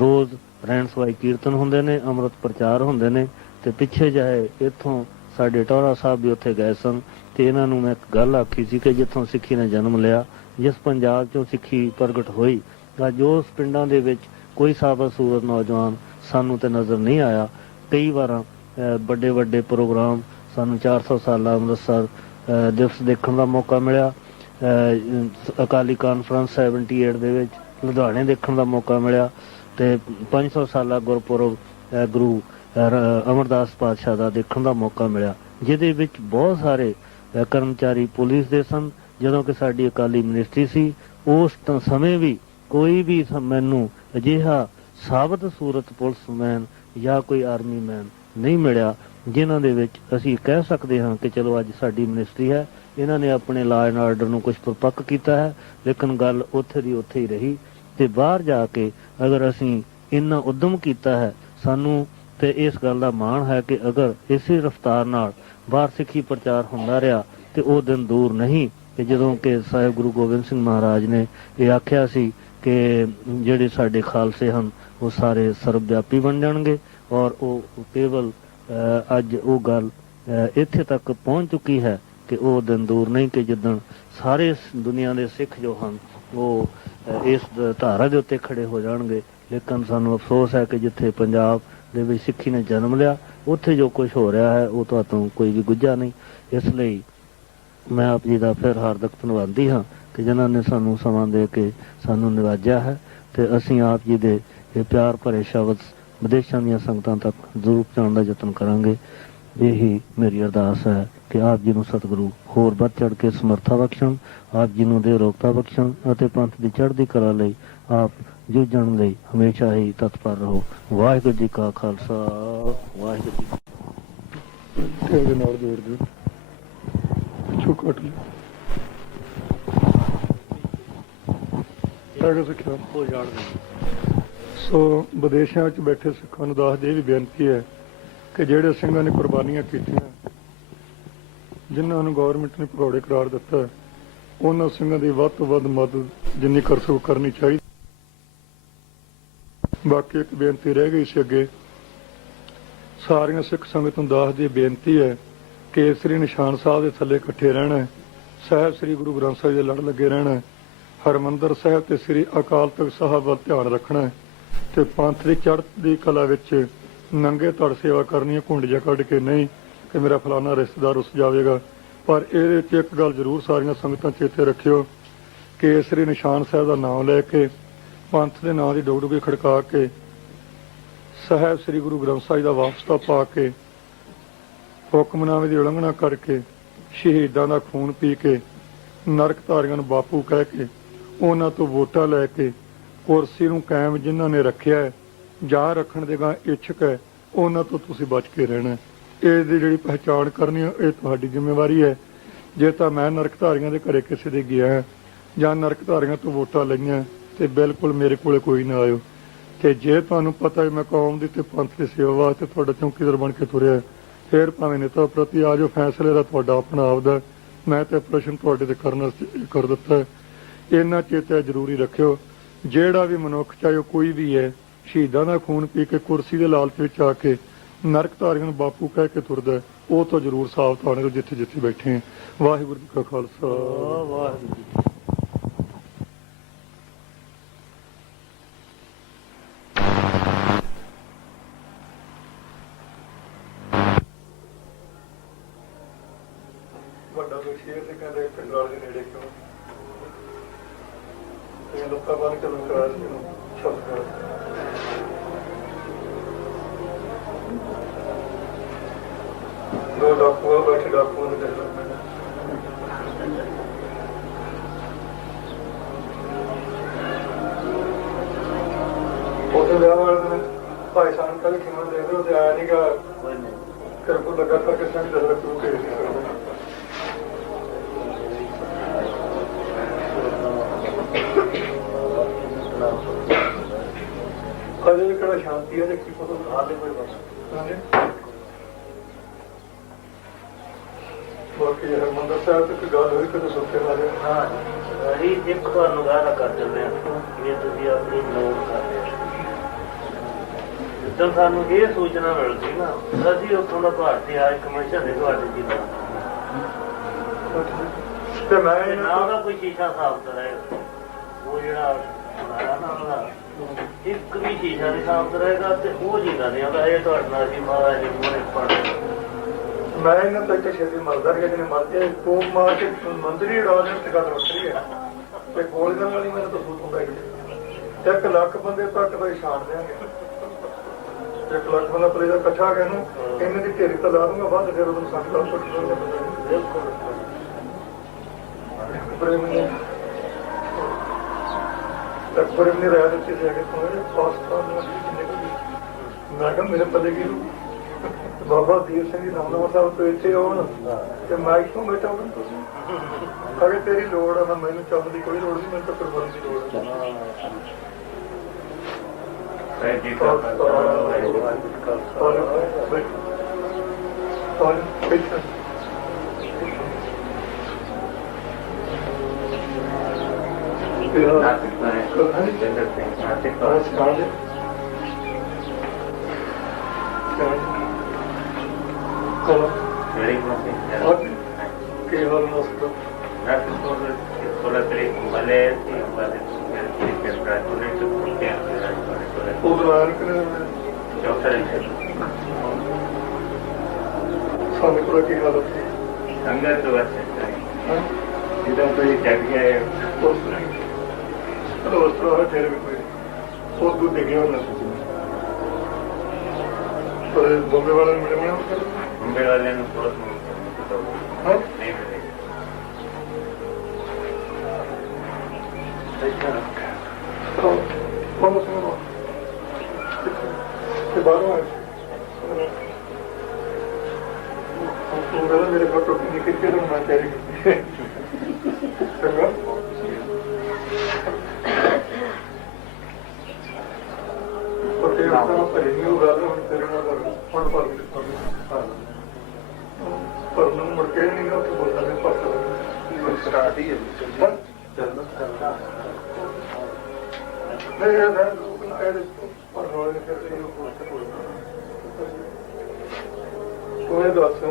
ਰੋਜ਼ ਰਹਿਣ ਸਵਾਈ ਕੀਰਤਨ ਹੁੰਦੇ ਨੇ, ਅੰਮ੍ਰਿਤ ਪ੍ਰਚਾਰ ਹੁੰਦੇ ਨੇ। ਤੇ ਪਿੱਛੇ ਜਿਹੇ ਇੱਥੋਂ ਸਾਡੇ ਟੌਹਰਾ ਸਾਹਿਬ ਵੀ ਉੱਥੇ ਗਏ ਸਨ, ਤੇ ਇਹਨਾਂ ਨੂੰ ਮੈਂ ਇੱਕ ਗੱਲ ਆਖੀ ਸੀ ਕਿ ਜਿੱਥੋਂ ਸਿੱਖੀ ਨੇ ਜਨਮ ਲਿਆ, ਜਿਸ ਪੰਜਾਬ 'ਚੋਂ ਸਿੱਖੀ ਪ੍ਰਗਟ ਹੋਈ, ਅੱਜ ਉਸ ਪਿੰਡਾਂ ਦੇ ਵਿੱਚ ਕੋਈ ਸਾਬਤ ਸੂਰਤ ਨੌਜਵਾਨ ਸਾਨੂੰ ਤੇ ਨਜ਼ਰ ਨਹੀਂ ਆਇਆ। ਕਈ ਵਾਰਾਂ ਵੱਡੇ ਵੱਡੇ ਪ੍ਰੋਗਰਾਮ ਸਾਨੂੰ 400 ਸਾਲਾ ਅੰਮ੍ਰਿਤਸਰ ਦਿਵਸ ਦੇਖਣ ਦਾ ਮੌਕਾ ਮਿਲਿਆ, ਅਕਾਲੀ ਕਾਨਫਰੰਸ 78 ਦੇ ਵਿੱਚ ਲੁਧਿਆਣੇ ਦੇਖਣ ਦਾ ਮੌਕਾ ਮਿਲਿਆ, ਤੇ 500 ਸਾਲਾ ਗੁਰਪੁਰਬ ਗੁਰੂ ਅਮਰਦਾਸ ਪਾਤਸ਼ਾਹ ਦਾ ਦੇਖਣ ਦਾ ਮੌਕਾ ਮਿਲਿਆ, ਜਿਹਦੇ ਵਿੱਚ ਬਹੁਤ ਸਾਰੇ ਕਰਮਚਾਰੀ ਪੁਲਿਸ ਦੇ ਸਨ। ਜਦੋਂ ਕਿ ਸਾਡੀ ਅਕਾਲੀ ਮਿਨਿਸਟਰੀ ਸੀ ਉਸ ਸਮੇਂ ਵੀ ਕੋਈ ਵੀ ਮੈਨੂੰ ਅਜਿਹਾ ਸਾਬਤ ਸੂਰਤ ਪੁਲਿਸਮੈਨ ਜਾਂ ਕੋਈ ਆਰਮੀ ਮੈਨ ਨਹੀਂ ਮਿਲਿਆ ਜਿਨ੍ਹਾਂ ਦੇ ਵਿੱਚ ਅਸੀਂ ਕਹਿ ਸਕਦੇ ਹਾਂ ਕਿ ਚਲੋ ਅੱਜ ਸਾਡੀ ਮਿਨਿਸਟਰੀ ਹੈ, ਇਹਨਾਂ ਨੇ ਆਪਣੇ ਲਾਅ ਐਂਡ ਆਰਡਰ ਨੂੰ ਕੁਝ ਪਰਪੱਕ ਕੀਤਾ ਹੈ। ਲੇਕਿਨ ਗੱਲ ਉੱਥੇ ਦੀ ਉੱਥੇ ਹੀ ਰਹੀ। ਤੇ ਬਾਹਰ ਜਾ ਕੇ ਅਗਰ ਅਸੀਂ ਇੰਨਾ ਉਦਮ ਕੀਤਾ ਹੈ, ਸਾਨੂੰ ਤੇ ਇਸ ਗੱਲ ਦਾ ਮਾਣ ਹੈ ਕਿ ਅਗਰ ਇਸੇ ਰਫ਼ਤਾਰ ਨਾਲ ਬਾਹਰ ਸਿੱਖੀ ਪ੍ਰਚਾਰ ਹੁੰਦਾ ਰਿਹਾ ਤੇ ਉਹ ਦਿਨ ਦੂਰ ਨਹੀਂ ਕਿ ਜਦੋਂ ਕਿ ਸਾਹਿਬ ਗੁਰੂ ਗੋਬਿੰਦ ਸਿੰਘ ਮਹਾਰਾਜ ਨੇ ਇਹ ਆਖਿਆ ਸੀ ਕਿ ਜਿਹੜੇ ਸਾਡੇ ਖਾਲਸੇ ਹਨ ਉਹ ਸਾਰੇ ਸਰਬ ਵਿਆਪੀ ਬਣ ਜਾਣਗੇ। ਔਰ ਉਹ ਕੇਵਲ ਅੱਜ ਉਹ ਗੱਲ ਇੱਥੇ ਤੱਕ ਪਹੁੰਚ ਚੁੱਕੀ ਹੈ ਕਿ ਉਹ ਦਿਨ ਦੂਰ ਨਹੀਂ ਕਿ ਜਿੱਦਣ ਸਾਰੇ ਦੁਨੀਆ ਦੇ ਸਿੱਖ ਜੋ ਹਨ ਉਹ ਇਸ ਧਾਰਾ ਦੇ ਉੱਤੇ ਖੜੇ ਹੋ ਜਾਣਗੇ। ਲੇਕਿਨ ਸਾਨੂੰ ਅਫਸੋਸ ਹੈ ਕਿ ਜਿੱਥੇ ਪੰਜਾਬ ਦੇ ਵਿੱਚ ਸਿੱਖੀ ਨੇ ਜਨਮ ਲਿਆ ਉੱਥੇ ਜੋ ਕੁਝ ਹੋ ਰਿਹਾ ਹੈ ਉਹ ਤੁਹਾਨੂੰ ਕੋਈ ਵੀ ਗੁੱਝਾ ਨਹੀਂ। ਇਸ ਲਈ ਮੈਂ ਆਪ ਜੀ ਦਾ ਫਿਰ ਹਾਰਦਿਕ ਧੰਨਵਾਦੀ ਹਾਂ ਕਿ ਜਿਨ੍ਹਾਂ ਨੇ ਸਾਨੂੰ ਸਮਾਂ ਦੇ ਕੇ ਸਾਨੂੰ ਨਿਵਾਜਿਆ ਹੈ ਤੇ ਅਸੀਂ ਆਪ ਜੀ ਦੇ ਇਹ ਪਿਆਰ ਭਰੇ ਸ਼ਬਦ ਵਿਦੇਸ਼ਾਂ ਦੀਆਂ ਸੰਗਤਾਂ ਤੱਕ ਜ਼ਰੂਰ ਪਹੁੰਚਾਉਣ ਦਾ ਯਤਨ ਕਰਾਂਗੇ। ਇਹੀ ਮੇਰੀ ਅਰਦਾਸ ਹੈ ਕਿ ਆਪ ਜੀ ਨੂੰ ਸਤਿਗੁਰੂ ਹੋਰ ਵੱਧ ਚੜ੍ਹ ਕੇ ਸਮਰਥਾ ਬਖਸ਼ਣ, ਆਪ ਜੀ ਨੂੰ ਦੇ ਰੋਗਤਾ ਬਖਸ਼ਣ ਅਤੇ ਪੰਥ ਦੀ ਚੜ੍ਹਦੀ ਕਲਾ ਲਈ ਆਪ ਜੂਝਣ ਲਈ ਹਮੇਸ਼ਾ ਹੀ ਤਤਪਰ ਰਹੋ। ਵਾਹਿਗੁਰੂ ਜੀ ਕਾ ਖਾਲਸਾ, ਵਾਹਿਗੁਰੂ ਜੀ ਇਹਦੇ ਨਾਲ ਜੋੜ ਦਿਓ, ਪਿੱਛੋਂ ਕੱਟ ਲਿਓ। ਸਿੱਖਿਆ ਹੋ ਜਾਣ। ਸੋ ਵਿਦੇਸ਼ਾਂ ਵਿੱਚ ਬੈਠੇ ਸਿੱਖਾਂ ਨੂੰ ਦੱਸਦੇ ਇਹ ਵੀ ਬੇਨਤੀ ਹੈ ਕਿ ਜਿਹੜੇ ਸਿੰਘਾਂ ਨੇ ਕੁਰਬਾਨੀਆਂ ਕੀਤੀਆਂ, ਜਿਨ੍ਹਾਂ ਨੂੰ ਗੌਰਮੈਂਟ ਨੇ ਭਗੌੜੇ ਕਰਾਰ ਦਿੱਤਾ, ਉਹਨਾਂ ਸਿੰਘਾਂ ਦੀ ਵੱਧ ਤੋਂ ਵੱਧ ਮਦਦ ਜਿੰਨੀ ਕਰ ਸਕੋ ਕਰਨੀ ਚਾਹੀਦੀ। ਬਾਕੀ ਇੱਕ ਬੇਨਤੀ ਰਹਿ ਗਈ ਸੀ ਅੱਗੇ, ਸਾਰੀਆਂ ਸਿੱਖ ਸੰਗਤ ਨੂੰ ਦੱਸਦੀ ਬੇਨਤੀ ਹੈ ਕਿ ਸ੍ਰੀ ਨਿਸ਼ਾਨ ਸਾਹਿਬ ਦੇ ਥੱਲੇ ਇਕੱਠੇ ਰਹਿਣਾ, ਸਾਹਿਬ ਸ੍ਰੀ ਗੁਰੂ ਗ੍ਰੰਥ ਸਾਹਿਬ ਦੇ ਲੜ ਲੱਗੇ ਰਹਿਣਾ, ਹਰਿਮੰਦਰ ਸਾਹਿਬ ਤੇ ਸ੍ਰੀ ਅਕਾਲ ਤਖ਼ਤ ਸਾਹਿਬ ਵੱਲ ਧਿਆਨ ਰੱਖਣਾ ਤੇ ਪੰਥ ਦੀ ਚੜ੍ਹਦੀ ਕਲਾ ਵਿੱਚ ਨੰਗੇ ਧੜ ਸੇਵਾ ਕਰਨੀ ਹੈ, ਘੁੰਡ ਜਿਹਾ ਕੱਢ ਕੇ ਨਹੀਂ ਕਿ ਮੇਰਾ ਫਲਾਣਾ ਰਿਸ਼ਤੇਦਾਰ ਰੁੱਸ ਜਾਵੇਗਾ। ਪਰ ਇਹਦੇ ਵਿੱਚ ਇੱਕ ਗੱਲ ਜ਼ਰੂਰ ਸਾਰੀਆਂ ਸੰਗਤਾਂ ਚੇਤੇ ਰੱਖਿਓ ਕਿ ਸ੍ਰੀ ਨਿਸ਼ਾਨ ਸਾਹਿਬ ਦਾ ਨਾਮ ਲੈ ਕੇ ਪੰਥ ਦੇ ਨਾਂ ਦੀ ਡੁਗਡੁਗੀ ਖੜਕਾ ਕੇ ਸਾਹਿਬ ਸ੍ਰੀ ਗੁਰੂ ਗ੍ਰੰਥ ਸਾਹਿਬ ਦਾ ਵਾਪਸਤਾ ਪਾ ਕੇ ਹੁਕਮਨਾਮੇ ਦੀ ਉਲੰਘਣਾ ਕਰਕੇ ਸ਼ਹੀਦਾਂ ਦਾ ਖੂਨ ਪੀ ਕੇ ਨਰਕ ਧਾਰੀਆਂ ਨੂੰ ਬਾਪੂ ਕਹਿ ਕੇ ਉਹਨਾਂ ਤੋਂ ਵੋਟਾਂ ਲੈ ਕੇ ਕੁਰਸੀ ਨੂੰ ਕਾਇਮ ਜਿਨ੍ਹਾਂ ਨੇ ਰੱਖਿਆ ਹੈ ਜਾਂ ਰੱਖਣ ਦੇ ਗਾਂ ਇੱਛਕ ਹੈ, ਉਹਨਾਂ ਤੋਂ ਤੁਸੀਂ ਬਚ ਕੇ ਰਹਿਣਾ। ਇਹਦੀ ਜਿਹੜੀ ਪਹਿਚਾਣ ਕਰਨੀ ਹੈ ਇਹ ਤੁਹਾਡੀ ਜ਼ਿੰਮੇਵਾਰੀ ਹੈ। ਜੇ ਤਾਂ ਮੈਂ ਨਰਕ ਧਾਰੀਆਂ ਦੇ ਘਰੇ ਕਿਸੇ ਦੇ ਗਿਆ ਜਾਂ ਨਰਕ ਧਾਰੀਆਂ ਤੋਂ ਵੋਟਾਂ ਲਈਆਂ ਤੇ ਬਿਲਕੁਲ ਮੇਰੇ ਕੋਲੇ ਕੋਈ ਨਾ ਆਇਓ। ਤੇ ਜੇ ਤੁਹਾਨੂੰ ਪਤਾ ਹੈ ਮੈਂ ਕੌਮ ਦੀ ਤੇ ਪੰਥ ਦੀ ਸੇਵਾ ਵਾਸਤੇ ਤੁਹਾਡਾ ਚੌਕੀਦਾਰ ਬਣ ਕੇ ਤੁਰਿਆ, ਫਿਰ ਭਾਵੇਂ ਨੇਤਾ ਪ੍ਰਤੀ ਆ ਜਾਓ, ਫੈਸਲੇ ਦਾ ਤੁਹਾਡਾ ਆਪਣਾ ਆਪਦਾ, ਮੈਂ ਤੇ ਪ੍ਰਸ਼ਨ ਤੁਹਾਡੇ ਤੇ ਕਰਨ ਵਾਸਤੇ ਕਰ ਦਿੱਤਾ। ਇਹਨਾਂ ਚੇਤਾ ਜ਼ਰੂਰੀ ਰੱਖਿਓ, ਜਿਹੜਾ ਵੀ ਮਨੁੱਖ ਚਾਹੇ ਉਹ ਕੋਈ ਵੀ ਹੈ, ਸ਼ਹੀਦਾਂ ਦਾ ਖੂਨ ਪੀ ਕੇ ਕੁਰਸੀ ਦੇ ਲਾਲਚ ਵਿੱਚ ਆ ਕੇ ਨਰਕ ਧਾਰੀਆਂ ਨੂੰ ਬਾਪੂ ਕਹਿ ਕੇ ਤੁਰਦਾ, ਉਹ ਤੋਂ ਜ਼ਰੂਰ ਸਾਵਧਾਨ ਰਹੋ ਜਿੱਥੇ ਜਿੱਥੇ ਬੈਠੇ। ਵਾਹਿਗੁਰੂ ਜੀ ਕਾ ਖਾਲਸਾ, ਵਾਹਿਗੁਰੂ ਜੀ। ਵੱਡਾ ਸ਼ੇਰ ਤੇ ਕਹਿੰਦੇ ਪਿੰਡਾਲ ਦੇ ਨੇੜੇ ਕਿਉਂ ਤੇ ਲੋਕਾਂ ਬਾਰੇ ਚੱਲਣ ਕਰਾ ਸੀ ਨੂੰ ਸ਼ਬਦ ਦੋ ਡਾਕੂਆ ਬੈਠੇ ਡਾਕੂਆਂ ਨੂੰ ਦੇਖ ਉਹਦੇ ਵਿਆਹ ਵਾਲੇ ਦਿਨ ਭਾਈ ਸਾਹਿਬ ਕੱਲ ਕਿਵੇਂ ਦੇਖਦੇ ਉਹਦੇ ਆਇਆ ਨੀਗਾ ਕਰ ਕੋ ਲੱਗਾ ਤਾਂ ਕਿ ਸੰਗ ਦੱਸ ਰੱਖੂ ਕੇ ਅਜੇ ਕਿਹੜਾ ਸ਼ਾਂਤੀ ਹੈ ਕੀ ਪਤਾ ਨਾ ਦੇ ਕੋਈ ਬਸ ਬਾਕੀ ਹਰਿਮੰਦਰ ਸਾਹਿਬ ਤੇ ਗੱਲ ਹੋਈ ਕਦੇ ਸੁੱਤੇ ਮਾਰੇ। ਹਾਂ ਇਹ ਇੱਕ ਤੁਹਾਨੂੰ ਗੱਲ ਕਰ ਦਿੰਦੇ ਆ, ਇਹ ਤੁਸੀਂ ਆਪਣੀ ਨੋਟ ਕਰ ਲਿਓ। ਜਦੋਂ ਸਾਨੂੰ ਇਹ ਸੂਚਨਾ ਮਿਲਦੀ ਨਾ ਅਸੀਂ ਉੱਥੋਂ ਦਾ ਭਾਰਤੀ ਹਾਈ ਕਮਿਸ਼ਨ ਦੇ ਤੁਹਾਡੇ ਜੀ ਦਾ ਤੇ ਮੈਂ ਨਾ ਉਹਦਾ ਕੋਈ ਸ਼ੀਸ਼ਾ ਸਾਫ਼ ਕਰਾਇਆ, ਉਹ ਜਿਹੜਾ ਬਣਾਇਆ ਨਾ ਉਹਦਾ ਇੱਕ ਵੀ ਸ਼ੀਸ਼ਾ ਨਹੀਂ ਸਾਫ਼ ਰਹੇਗਾ ਤੇ ਉਹ ਜੀਦਾ ਨਹੀਂ ਆਉਂਦਾ। ਇਹ ਤੁਹਾਡੇ ਨਾਲ ਜੀ ਮਹਾਰਾਜ ਜੀ ਮੋਹਰੇ ਪੜ ਮੈਂ ਇਹਨਾਂ ਤੋਂ ਇੱਕ ਛੇਤੀ ਮਰਦਾ ਰਿਹਾ ਜਿਹਨੇ ਮਰਦੇ ਕੋਪ ਮਾਰ ਕੇ ਮੰਦਰੀ ਉਡਾ ਦੇਣ ਤੇ ਗੱਲ ਵੱਖਰੀ ਹੈ ਤੇ ਗੋਲ ਕਰਨ ਵਾਲੀ ਮੈਨੂੰ ਤਾਂ ਸੂਤ ਹੁੰਦਾ 1 ਲੱਖ ਬੰਦੇ ਤੱਕ ਕੋਈ ਛਾਣ ਦਿਆਂਗੇ। 1 ਲੱਖ ਬੰਦਾ ਪਲੇਜਰ ਇਕੱਠਾ ਕੇ ਨੂੰ ਇਹਨਾਂ ਦੀ ਢੇਰੀ ਤਾਂ ਲਾ ਦੂੰਗਾ ਵੱਧ ਫਿਰ ਉਹਨੂੰ 60 ਲੱਖ ਇੱਕ ਵਾਰ ਇਹਨੇ ਰਾਇ ਦਿੱਤੀ ਸੀ ਕਿ ਤੂੰ ਪਾਸਤਾ ਮੈਂ ਕਿਹਾ ਮੇਰੇ ਪੱਲੇ ਕੀ ਬਾਬਾ ਦੀਪ ਸਿੰਘ ਜੀ ਨਾਮਦਾਰ ਸਾਹਿਬ ਤੋਂ ਇੱਥੇ ਆਉਣ ਤੇ ਮੈਂ ਇੱਥੋਂ ਬੈਠਾ ਉਹਨਾਂ ਤੁਸੀਂ ਅਗੇ ਤੇਰੀ ਲੋੜ ਆ ਮੈਨੂੰ ਚੱਲ ਦੀ ਕੋਈ ਲੋੜ ਨਹੀਂ ਮੈਨੂੰ ਤਾਂ ਕੁਰਬਾਨੀ ਦੀ ਲੋੜ ਕੀ ਹਾਲ ਨਸਤਾ ਸਾਡੇ ਕੋਲ ਕੀ ਹਾਲਤ ਸੀ ਸੰਗਤ ਜਦੋਂ ਕੋਈ ਜਗ ਗਿਆ ਉਸ ਤਰ੍ਹਾਂ ਠਹਿਰ ਵੀ ਕੋਈ ਬਹੁਤ ਦੂਰ ਦੇਖਿਆ ਹੋਣਾ ਪਰ ਬੰਬੇ ਵਾਲੇ ਨੂੰ ਮਿਲਿਆ ਮੁੰਬਈ ਵਾਲਿਆਂ ਨੂੰ ਬਹੁਤ ਹਾਂ ਨਹੀਂ ਮਿਲੇ ਕੌਣ ਸੁਣੋ ਤੇ ਬਾਹਰੋਂ ਆਏ ਤੂੰ ਕਹਿੰਦਾ ਮੇਰੇ ਕੋਲ ਟੋਪੀ ਨਹੀਂ ਕਿੱਥੇ ਰਹਿਣਾ ਚਾਹੀਦਾ ਚੰਗਾ ਪਰ ਤੇ ਆਪਣਾ ਭਰੀ ਨਹੀਂ ਉਹ ਗੱਲ ਹੁਣ ਤੇਰੇ ਨਾਲ ਹੁਣ ਪਰ ਨੂੰ ਮੁੜ ਕੇ ਨਹੀਂ ਨਾ ਉੱਥੇ ਬੋਲਦਾ ਨਹੀਂ ਪੱਕਾ ਸਟਾਰਟ ਹੀ ਹੈ ਚੱਲਦਾ ਨਹੀਂ ਇਹ ਮੈਂ ਇਹਦੇ ਪਰ ਰੋਲੇ ਫਿਰ ਇਹ ਤੂੰ ਇਹ ਦੱਸ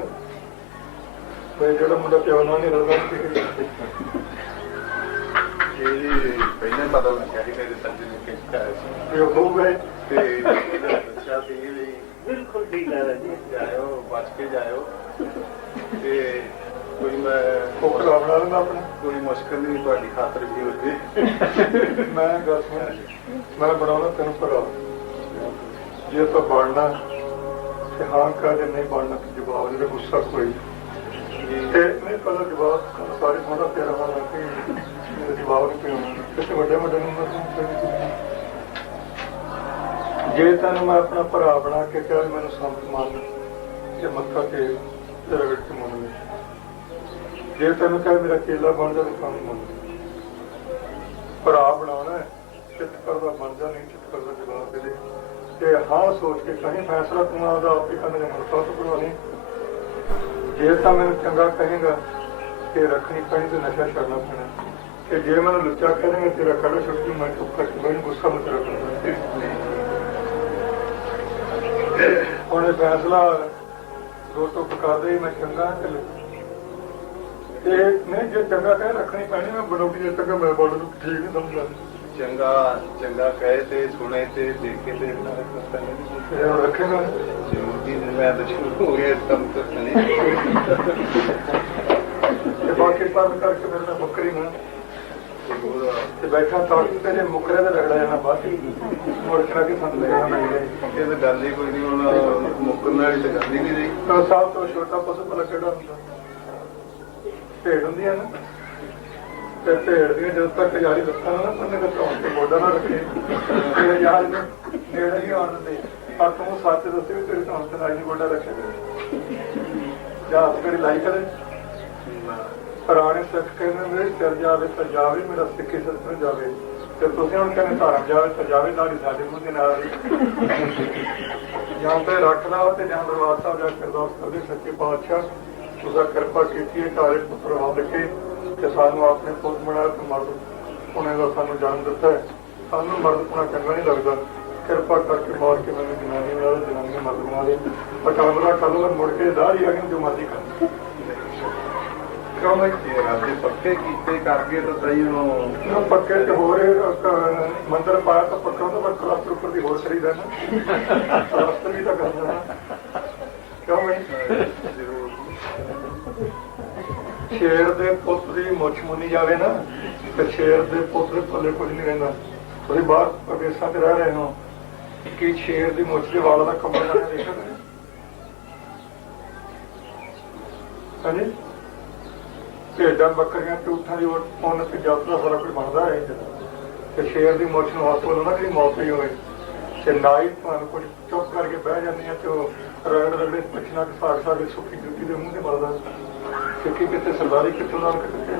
ਬਈ ਜਿਹੜਾ ਮੁੰਡਾ ਪਿਓ ਨਾਲ ਨਹੀਂ ਰਹਿੰਦਾ ਇਹ ਪਹਿਲਾਂ ਪਤਾ ਲੱਗਿਆ ਕਿ ਮੇਰੇ ਸੰਜੇ ਨੇ ਕਿਸ ਆਇਆ ਸੀ ਇਹ ਹੋ ਗਏ ਤੇ ਦੱਸਿਆ ਸੀ ਵੀ ਬਿਲਕੁਲ ਠੀਕ ਹੈ ਜੀ ਜਾਇਓ ਬਚ ਕੇ ਜਾਇਓ ਤੇ ਕੋਈ ਮੈਂ ਕੋਕ ਬਣਾ ਲੈਂਦਾ ਆਪਣਾ ਕੋਈ ਮੁਸ਼ਕਲ ਨਹੀਂ ਤੁਹਾਡੀ ਖਾਤਰ ਵੀ ਹੋ ਜੇ ਮੈਂ ਗੱਲ ਸੁਣ ਮੈਂ ਬਣਾਉਣਾ ਤੈਨੂੰ ਭਰਾ ਜੇ ਤਾਂ ਬਣਨਾ ਤੇ ਹਾਂ ਕਾ ਜੇ ਨਹੀਂ ਬਣਨਾ ਜਵਾਬ ਜਿਹੜਾ ਗੁੱਸਾ ਕੋਈ ਤੇ ਨਹੀਂ ਪਹਿਲਾਂ ਜਵਾਬ ਸਾਰੇ ਥੋੜਾ ਤੇਰਾ ਹੋਣਾ ਕਿ ਜਵਾਬ ਨਹੀਂ ਪਿਆਉਣਾ ਕਿਸੇ ਵੱਡੇ ਵੱਡੇ ਨੂੰ ਜੇ ਤੈਨੂੰ ਮੈਂ ਆਪਣਾ ਭਰਾ ਬਣਾ ਕੇ ਕਿਹਾ ਮੈਨੂੰ ਸੰਤ ਮੰਨ ਤੇ ਮੱਥਾ ਤੇ ਤੇਰਾ ਵਿੱਚ ਮੰਨ ਜੇ ਤੈਨੂੰ ਕਹੇ ਮੇਰਾ ਚੇਲਾ ਬਣ ਜਾ ਤਾਂ ਕੰਮ ਮੰਨ ਭਰਾ ਬਣਾਉਣਾ ਚਿੱਤ ਕਰਦਾ ਬਣ ਜਾ ਨਹੀਂ ਚਿੱਤ ਕਰਦਾ ਜਵਾਬ ਦੇ ਦੇ ਤੇ ਹਾਂ ਸੋਚ ਕੇ ਕਹੀਂ ਫੈਸਲਾ ਤੂੰ ਆਪਦਾ ਆਪ ਹੀ ਕਰਨਾ ਮਨਸਾ ਤੋਂ ਕਰਵਾ ਨਹੀਂ ਜੇ ਤਾਂ ਮੈਨੂੰ ਚੰਗਾ ਕਹੇਗਾ ਕਿ ਰੱਖਣੀ ਪੈਣੀ ਤੇ ਨਸ਼ਾ ਛੱਡਣਾ ਪੈਣਾ ਤੇ ਜੇ ਮੈਨੂੰ ਲੁੱਚਾ ਕਹੇਗਾ ਤੇਰਾ ਖੜਾ ਛੁੱਟ ਜੂ ਮੈਂ ਚੁੱਪ ਕਰਕੇ ਮੈਨੂੰ ਗੁੱਸਾ ਮਤ ਰੱਖਣਾ ਹੁਣ ਇਹ ਫੈਸਲਾ ਦੋਸਤੋ ਕਰਦੇ ਮੈਂ ਚੰਗਾ ਤੇ ਨਹੀਂ ਜੇ ਚੰਗਾ ਕਹੇ ਰੱਖਣੀ ਪੈਣੀ ਮੈਂ ਬਣਾਉਣੀ ਜੇ ਤੱਕ ਮੈਂ ਬੋਲ ਨੂੰ ਠੀਕ ਨਹੀਂ ਸਮਝਦਾ ਚੰਗਾ ਕਹੇ ਤੇ ਸੁਣੇ ਤੇ ਦੇਖੇ ਤੇ ਰੱਖੇਗਾ ਜਿਉਂਦੀ ਮੈਂ ਤਾਂ ਸ਼ੁਰੂ ਹੋ ਗਿਆ ਤਮ ਤੱਕ ਨਹੀਂ ਤੇ ਬਾਕੀ ਪਰਮ ਕਰਕੇ ਮੇਰੇ ਨਾਲ ਮੁੱਕਰੀ ਨਾ ਤੇ ਬੈਠਾ ਤਾਂ ਤੇਰੇ ਮੁੱਕਰੇ ਦਾ ਰਗੜਾ ਜਾਣਾ ਬਾਕੀ ਮੁੜ ਕੇ ਕਿ ਸਾਨੂੰ ਲੈਣਾ ਇਹ ਤਾਂ ਗੱਲ ਹੀ ਕੋਈ ਨਹੀਂ ਹੁਣ ਮੁੱਕਣ ਵਾਲੀ ਤਾਂ ਗੱਲ ਹੀ ਨਹੀਂ ਰਹੀ ਤਾਂ ਸਭ ਤੋਂ ਛੋਟਾ ਪਸ਼ੂ ਭਲਾ ਕਿਹੜਾ ਹੁੰਦਾ ਭੇਡ ਹੁੰਦੀਆਂ ਨਾ ਤੇ ਭੇਡ ਦੀਆਂ ਜਦੋਂ ਤੱਕ ਯਾਰੀ ਦੱਸਾਂ ਨਾ ਉਹਨੇ ਧੌਣ ਤੇ ਮੋਢਾ ਨਾ ਰੱਖੇ ਤੇ ਯਾਰ ਨੂੰ ਨੇੜੇ ਹੀ ਆਉਣ ਦੇ ਪਰ ਤੂੰ ਸੱਚ ਦੱਸੇ ਵੀ ਤੇਰੇ ਧੌਣ ਤੇ ਲਾਈ ਨਹੀਂ ਮੋਢਾ ਰੱਖਿਆ ਜਾਂ ਹੱਥ ਕਰੀ ਲਾਈ ਕਰੇ ਪੁਰਾਣੇ ਸਿੱਖ ਕਹਿੰਦੇ ਮੇਰੇ ਸਿਰ ਜਾਵੇ ਤਾਂ ਜਾਵੇ ਮੇਰਾ ਸਿੱਖੀ ਸਿਰ ਜਾਵੇ ਤੇ ਤੁਸੀਂ ਹੁਣ ਕਹਿੰਦੇ ਧਰਮ ਜਾਵੇ ਤਾਂ ਜਾਵੇ ਨਾਲ ਸਾਡੇ ਮੂੰਹ ਦੇ ਨਾਲ ਜਾਂ ਤੇ ਰੱਖ ਲਾ ਤੇ ਜਾਂ ਦਰਬਾਰ ਸਾਹਿਬ ਜਾ ਕੇ ਅਰਦਾਸ ਕਰਦੇ ਸੱਚੇ ਪਾਤਸ਼ਾਹ ਤੁਸੀਂ ਕਿਰਪਾ ਕੀਤੀ ਹੈ ਤਾਰੇ ਪੁੱਤਰ ਹੱਥ ਕੇ ਤੇ ਸਾਨੂੰ ਆਪਣੇ ਪੁੱਤ ਬਣਾ ਕੇ ਮਰਦ ਪੁਣੇ ਦਾ ਸਾਨੂੰ ਜਨਮ ਦਿੱਤਾ ਹੈ ਸਾਨੂੰ ਮਰਦ ਪੁਣਾ ਚੰਗਾ ਨਹੀਂ ਲੱਗਦਾ ਕਿਰਪਾ ਕਰਕੇ ਮਾਰ ਕੇ ਮੈਨੂੰ ਜਨਾਨੀ ਨਾਲ ਜਨਾਨੀ ਮਰਦ ਬਣਾ ਦੇ ਪਟਾਵਰਾ ਕੱਲ ਨੂੰ ਮੁੜ ਕੇ ਦਾੜੀ ਆ ਕੇ ਜੋ ਮਰਜ਼ੀ ਕਰ ਕਿਉਂ ਨਹੀਂ ਤੇ ਪੱਕੇ ਕੀਤੇ ਕਰਕੇ ਤਾਂ ਸਹੀ ਨੂੰ ਪੱਕੇ ਤੇ ਹੋਰ ਮੰਦਰ ਪਾਇਆ ਤਾਂ ਪੱਕਾ ਤਾਂ ਮੈਂ ਕਲਾਸਟਰ ਉੱਪਰ ਦੀ ਹੋਰ ਖਰੀਦਾ ਨਾ ਕਲਾਸਟਰ ਵੀ ਤਾਂ ਕਰਦਾ ਕਿਉਂ ਨਹੀਂ ਸ਼ੇਰ ਦੇ ਪੁੱਤ ਦੀ ਮੁੱਛ ਮੁੰਨੀ ਜਾਵੇ ਨਾ ਤੇ ਸ਼ੇਰ ਦੇ ਪੁੱਤ ਦੇ ਪੱਲੇ ਕੁਝ ਨਹੀਂ ਰਹਿੰਦਾ ਤੁਸੀਂ ਬਾਹਰ ਪ੍ਰਦੇਸ਼ਾਂ 'ਚ ਰਹਿ ਰਹੇ ਹੋ ਕਿ ਸ਼ੇਰ ਦੀ ਮੁੱਛ ਦੇ ਵਾਲਾਂ ਦਾ ਕੰਬਲ ਨਾ ਦੇਖਿਆ ਹਾਂਜੀ ਭੇਡਾਂ ਬੱਕਰੀਆਂ ਤੇ ਊਠਾਂ ਦੀ ਉੱਨ ਤੇ ਜਾਤਰਾ ਸਾਰਾ ਕੁਝ ਬਣਦਾ ਹੈ ਤੇ ਸ਼ੇਰ ਦੀ ਮੁੱਛ ਨੂੰ ਹੱਥ ਵੱਲੋਂ ਨਾ ਜਿਹੜੀ ਮੌਤ ਹੋਈ ਹੋਵੇ ਤੇ ਨਾ ਹੀ ਤੁਹਾਨੂੰ ਕੁਝ ਚੁੱਪ ਕਰਕੇ ਬਹਿ ਜਾਂਦੇ ਆ ਤੇ ਉਹ ਰਗੜੇ ਪੁੱਛਣਾ ਕਿ ਸਾਗ ਸਾਗ ਸੁੱਕੀ ਜੁੱਤੀ ਦੇ ਮੂੰਹ ਤੇ ਮਰਦਾ ਕਿਉਂਕਿ ਕਿਤੇ ਸਰਦਾਰੀ ਕਿੱਥੋਂ ਨਾਲ ਕਿਤੇ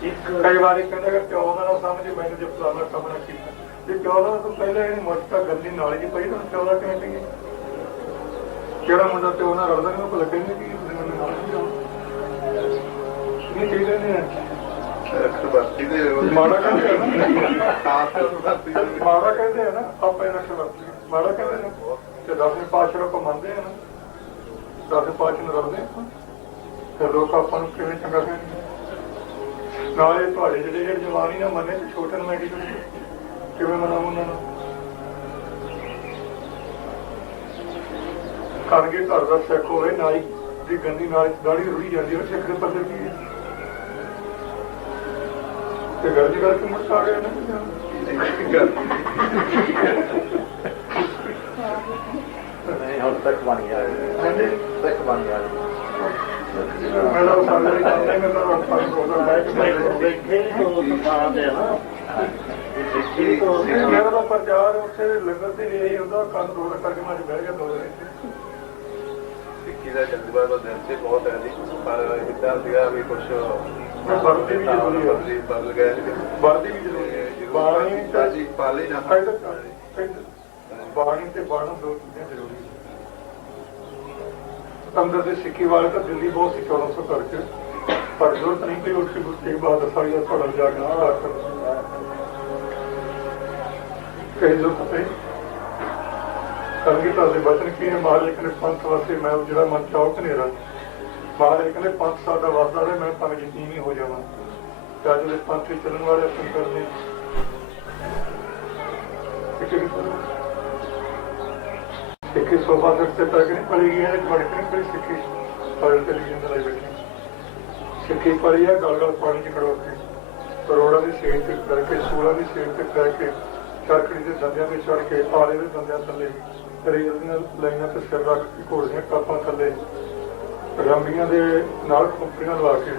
ਕਈ ਵਾਰੀ ਕਹਿੰਦਾ ਕਿ ਪਿਓ ਦਾ ਨਾ ਸਮਝੇ ਮੈਨੂੰ ਜੇ ਫਲਾਣਾ ਕੰਮ ਨਾ ਕੀਤਾ ਜੇ ਪਿਓ ਦਾ ਤੂੰ ਪਹਿਲਾਂ ਇਹਨੂੰ ਮੁੱਛ ਤਾਂ ਗੰਦੀ ਨਾਲੀ ਚ ਪਈ ਤਾਂ ਪਿਓ ਦਾ ਕਿਵੇਂ ਪਈ ਕਿਹੜਾ ਮੁੰਡਾ ਪਿਓ ਨਾਲ ਰਲਦਾ ਨਹੀਂ ਉਹ ਲੱਗੇ ਨਹੀਂ ਕਿ ਨਹੀਂ ਠੀਕ ਨਹੀਂ ਮਾੜਾ ਕਹਿੰਦੇ ਮਾੜਾ ਕਹਿੰਦੇ ਆ ਨਾ ਆਪਾਂ ਇਹਨਾਂ ਮਾੜਾ ਕਹਿੰਦੇ ਨੇ ਤੇ 10ਵੇਂ ਪਾਤਸ਼ਾਹ ਆਪਾਂ ਮੰਨਦੇ ਆ ਨਾ 10ਵੇਂ ਪਾਤਸ਼ਾਹ ਨੂੰ ਰਲਦੇ ਫਿਰ ਲੋਕ ਆਪਾਂ ਨੂੰ ਕਿਵੇਂ ਚੰਗਾ ਕਹਿਣਗੇ ਨਾਲੇ ਤੁਹਾਡੇ ਜਿਹੜੇ ਜਵਾਨੀ ਨਾ ਮੰਨੇ ਤੇ ਛੋਟੇ ਨੂੰ ਮੈਂ ਕਿਵੇਂ ਮਨਾਉਂ ਉਹਨਾਂ ਨੂੰ ਕਰਕੇ ਘਰ ਦਾ ਸਿੱਖ ਹੋਵੇ ਨਾਈ ਦੀ ਗੰਦੀ ਨਾਲ ਦਾੜੀ ਰੁੜੀ ਜਾਂਦੀ ਹੈ ਸਿੱਖ ਦੇ ਪੱਲੇ ਕੀ ਹੈ ਤੇ ਗੱਲ ਦੀ ਗੱਲ ਮੁੜ ਆ ਗਿਆ ਨਾ ਨਹੀਂ ਹੁਣ ਤੱਕ ਬਣ ਗਿਆ ਤੱਕ ਬਣ ਗਿਆ ਮੇਰਾ ਸਾਡੇ ਲਈ ਕੰਮ ਨਹੀਂ ਕਰਦਾ ਆਪਾਂ ਨੂੰ ਬੈਠੇ ਤੋਂ ਦੁਕਾਨ ਦੇ ਨਾ ਮੇਰਾ ਤਾਂ ਪ੍ਰਚਾਰ ਉੱਥੇ ਲੰਗਰ ਤੇ ਨਹੀਂ ਹੁੰਦਾ ਕੰਨ ਰੋੜ ਕਰਕੇ ਮੈਂ ਬਹਿ ਗਿਆ 2 ਦਿਨ ਸਿੱਖੀ ਦਾ ਜਜ਼ਬਾ ਤਾਂ ਦਿਲ 'ਚ ਬਹੁਤ ਹੈ ਜੀ ਪਰ ਇੱਦਾਂ ਸੀਗਾ ਵੀ ਕੁਛ ਵਰਦੀ ਵੀ ਜ਼ਰੂਰੀ ਹੈ ਬਦਲ ਗਏ ਵਰਦੀ ਵੀ ਜ਼ਰੂਰੀ ਹੈ ਬਾਣੀ ਬਾਜੀ ਪਾਲੇ ਨਾ ਬਾਣੀ ਤੇ ਬਾਣਾ 2 ਚੀਜ਼ਾਂ ਜ਼ਰੂਰੀ ਅੰਦਰ ਦੇ ਸਿੱਖੀ ਵਾਲੇ ਤਾਂ ਦਿੱਲੀ ਬਹੁਤ ਸੀ 1400 ਕਰਕੇ ਪਰ ਜ਼ਰੂਰਤ ਨਹੀਂ ਪਈ ਉਸ ਗੁਰੂ ਬਾਅਦ ਸਾਰੀ ਦਾ ਥੋੜਾ ਜਾਗਣਾ ਰੱਖ ਕਈ ਲੋਕ ਪਏ ਕਲਗੀ ਦੇ ਬਚਨ ਕੀ ਨੇ ਮਾਲਿਕ ਨੇ ਪੰਥ ਵਾਸਤੇ ਮੈਂ ਜਿਹੜਾ ਮਨ ਚਾਹੋ ਹਨੇਰਾ ਮਾਲਿਕ ਨੇ ਪੰਥ ਸਾਡਾ ਵਸਦਾ ਰਹੇ ਮੈਂ ਭਾਵੇਂ ਯਕੀਨ ਹੋ ਜਾਵਾਂ ਤਾਂ ਜਿਹੜੇ ਪੰਥ ਚੱਲਣ ਵਾਲੇ ਅਸਲ ਕਰਦੇ ਸਿੱਖੀ ਸੋਫਾ ਤੇ ਤੱਕ ਨਹੀਂ ਪੜੀ ਗਈ ਹੈ ਤੁਹਾਡੇ ਕੋਲ ਕੋਈ ਸਿੱਖੀ ਫਲ ਤੇ ਲਈ ਜਾਂਦਾ ਬੈਠੀ ਸਿੱਖੀ ਪੜੀ ਹੈ ਗਲ ਗਲ ਪਾਣੀ ਚ ਖੜੋ ਕੇ ਕਰੋੜਾਂ ਦੀ ਸੇਵ ਤੇ ਕਰਕੇ ਸੂਲਾਂ ਦੀ ਸੇਵ ਤੇ ਕਰਕੇ ਚਰਖੜੀ ਦੇ ਦੰਦਿਆਂ ਵਿੱਚ ਚੜ ਕੇ ਆਲੇ ਦੇ ਦੰਦਿਆਂ ਥੱਲੇ ਰੇਲ ਦੀਆਂ ਲਾਈਨਾਂ ਤੇ ਸਿਰ ਰੱਖ ਕੇ ਘੋੜੀਆਂ ਕਾਪਾਂ ਥੱਲੇ ਰੰਬੀਆਂ ਦੇ ਨਾਲ ਖੁੰਪੜੀਆਂ ਲਵਾ ਕੇ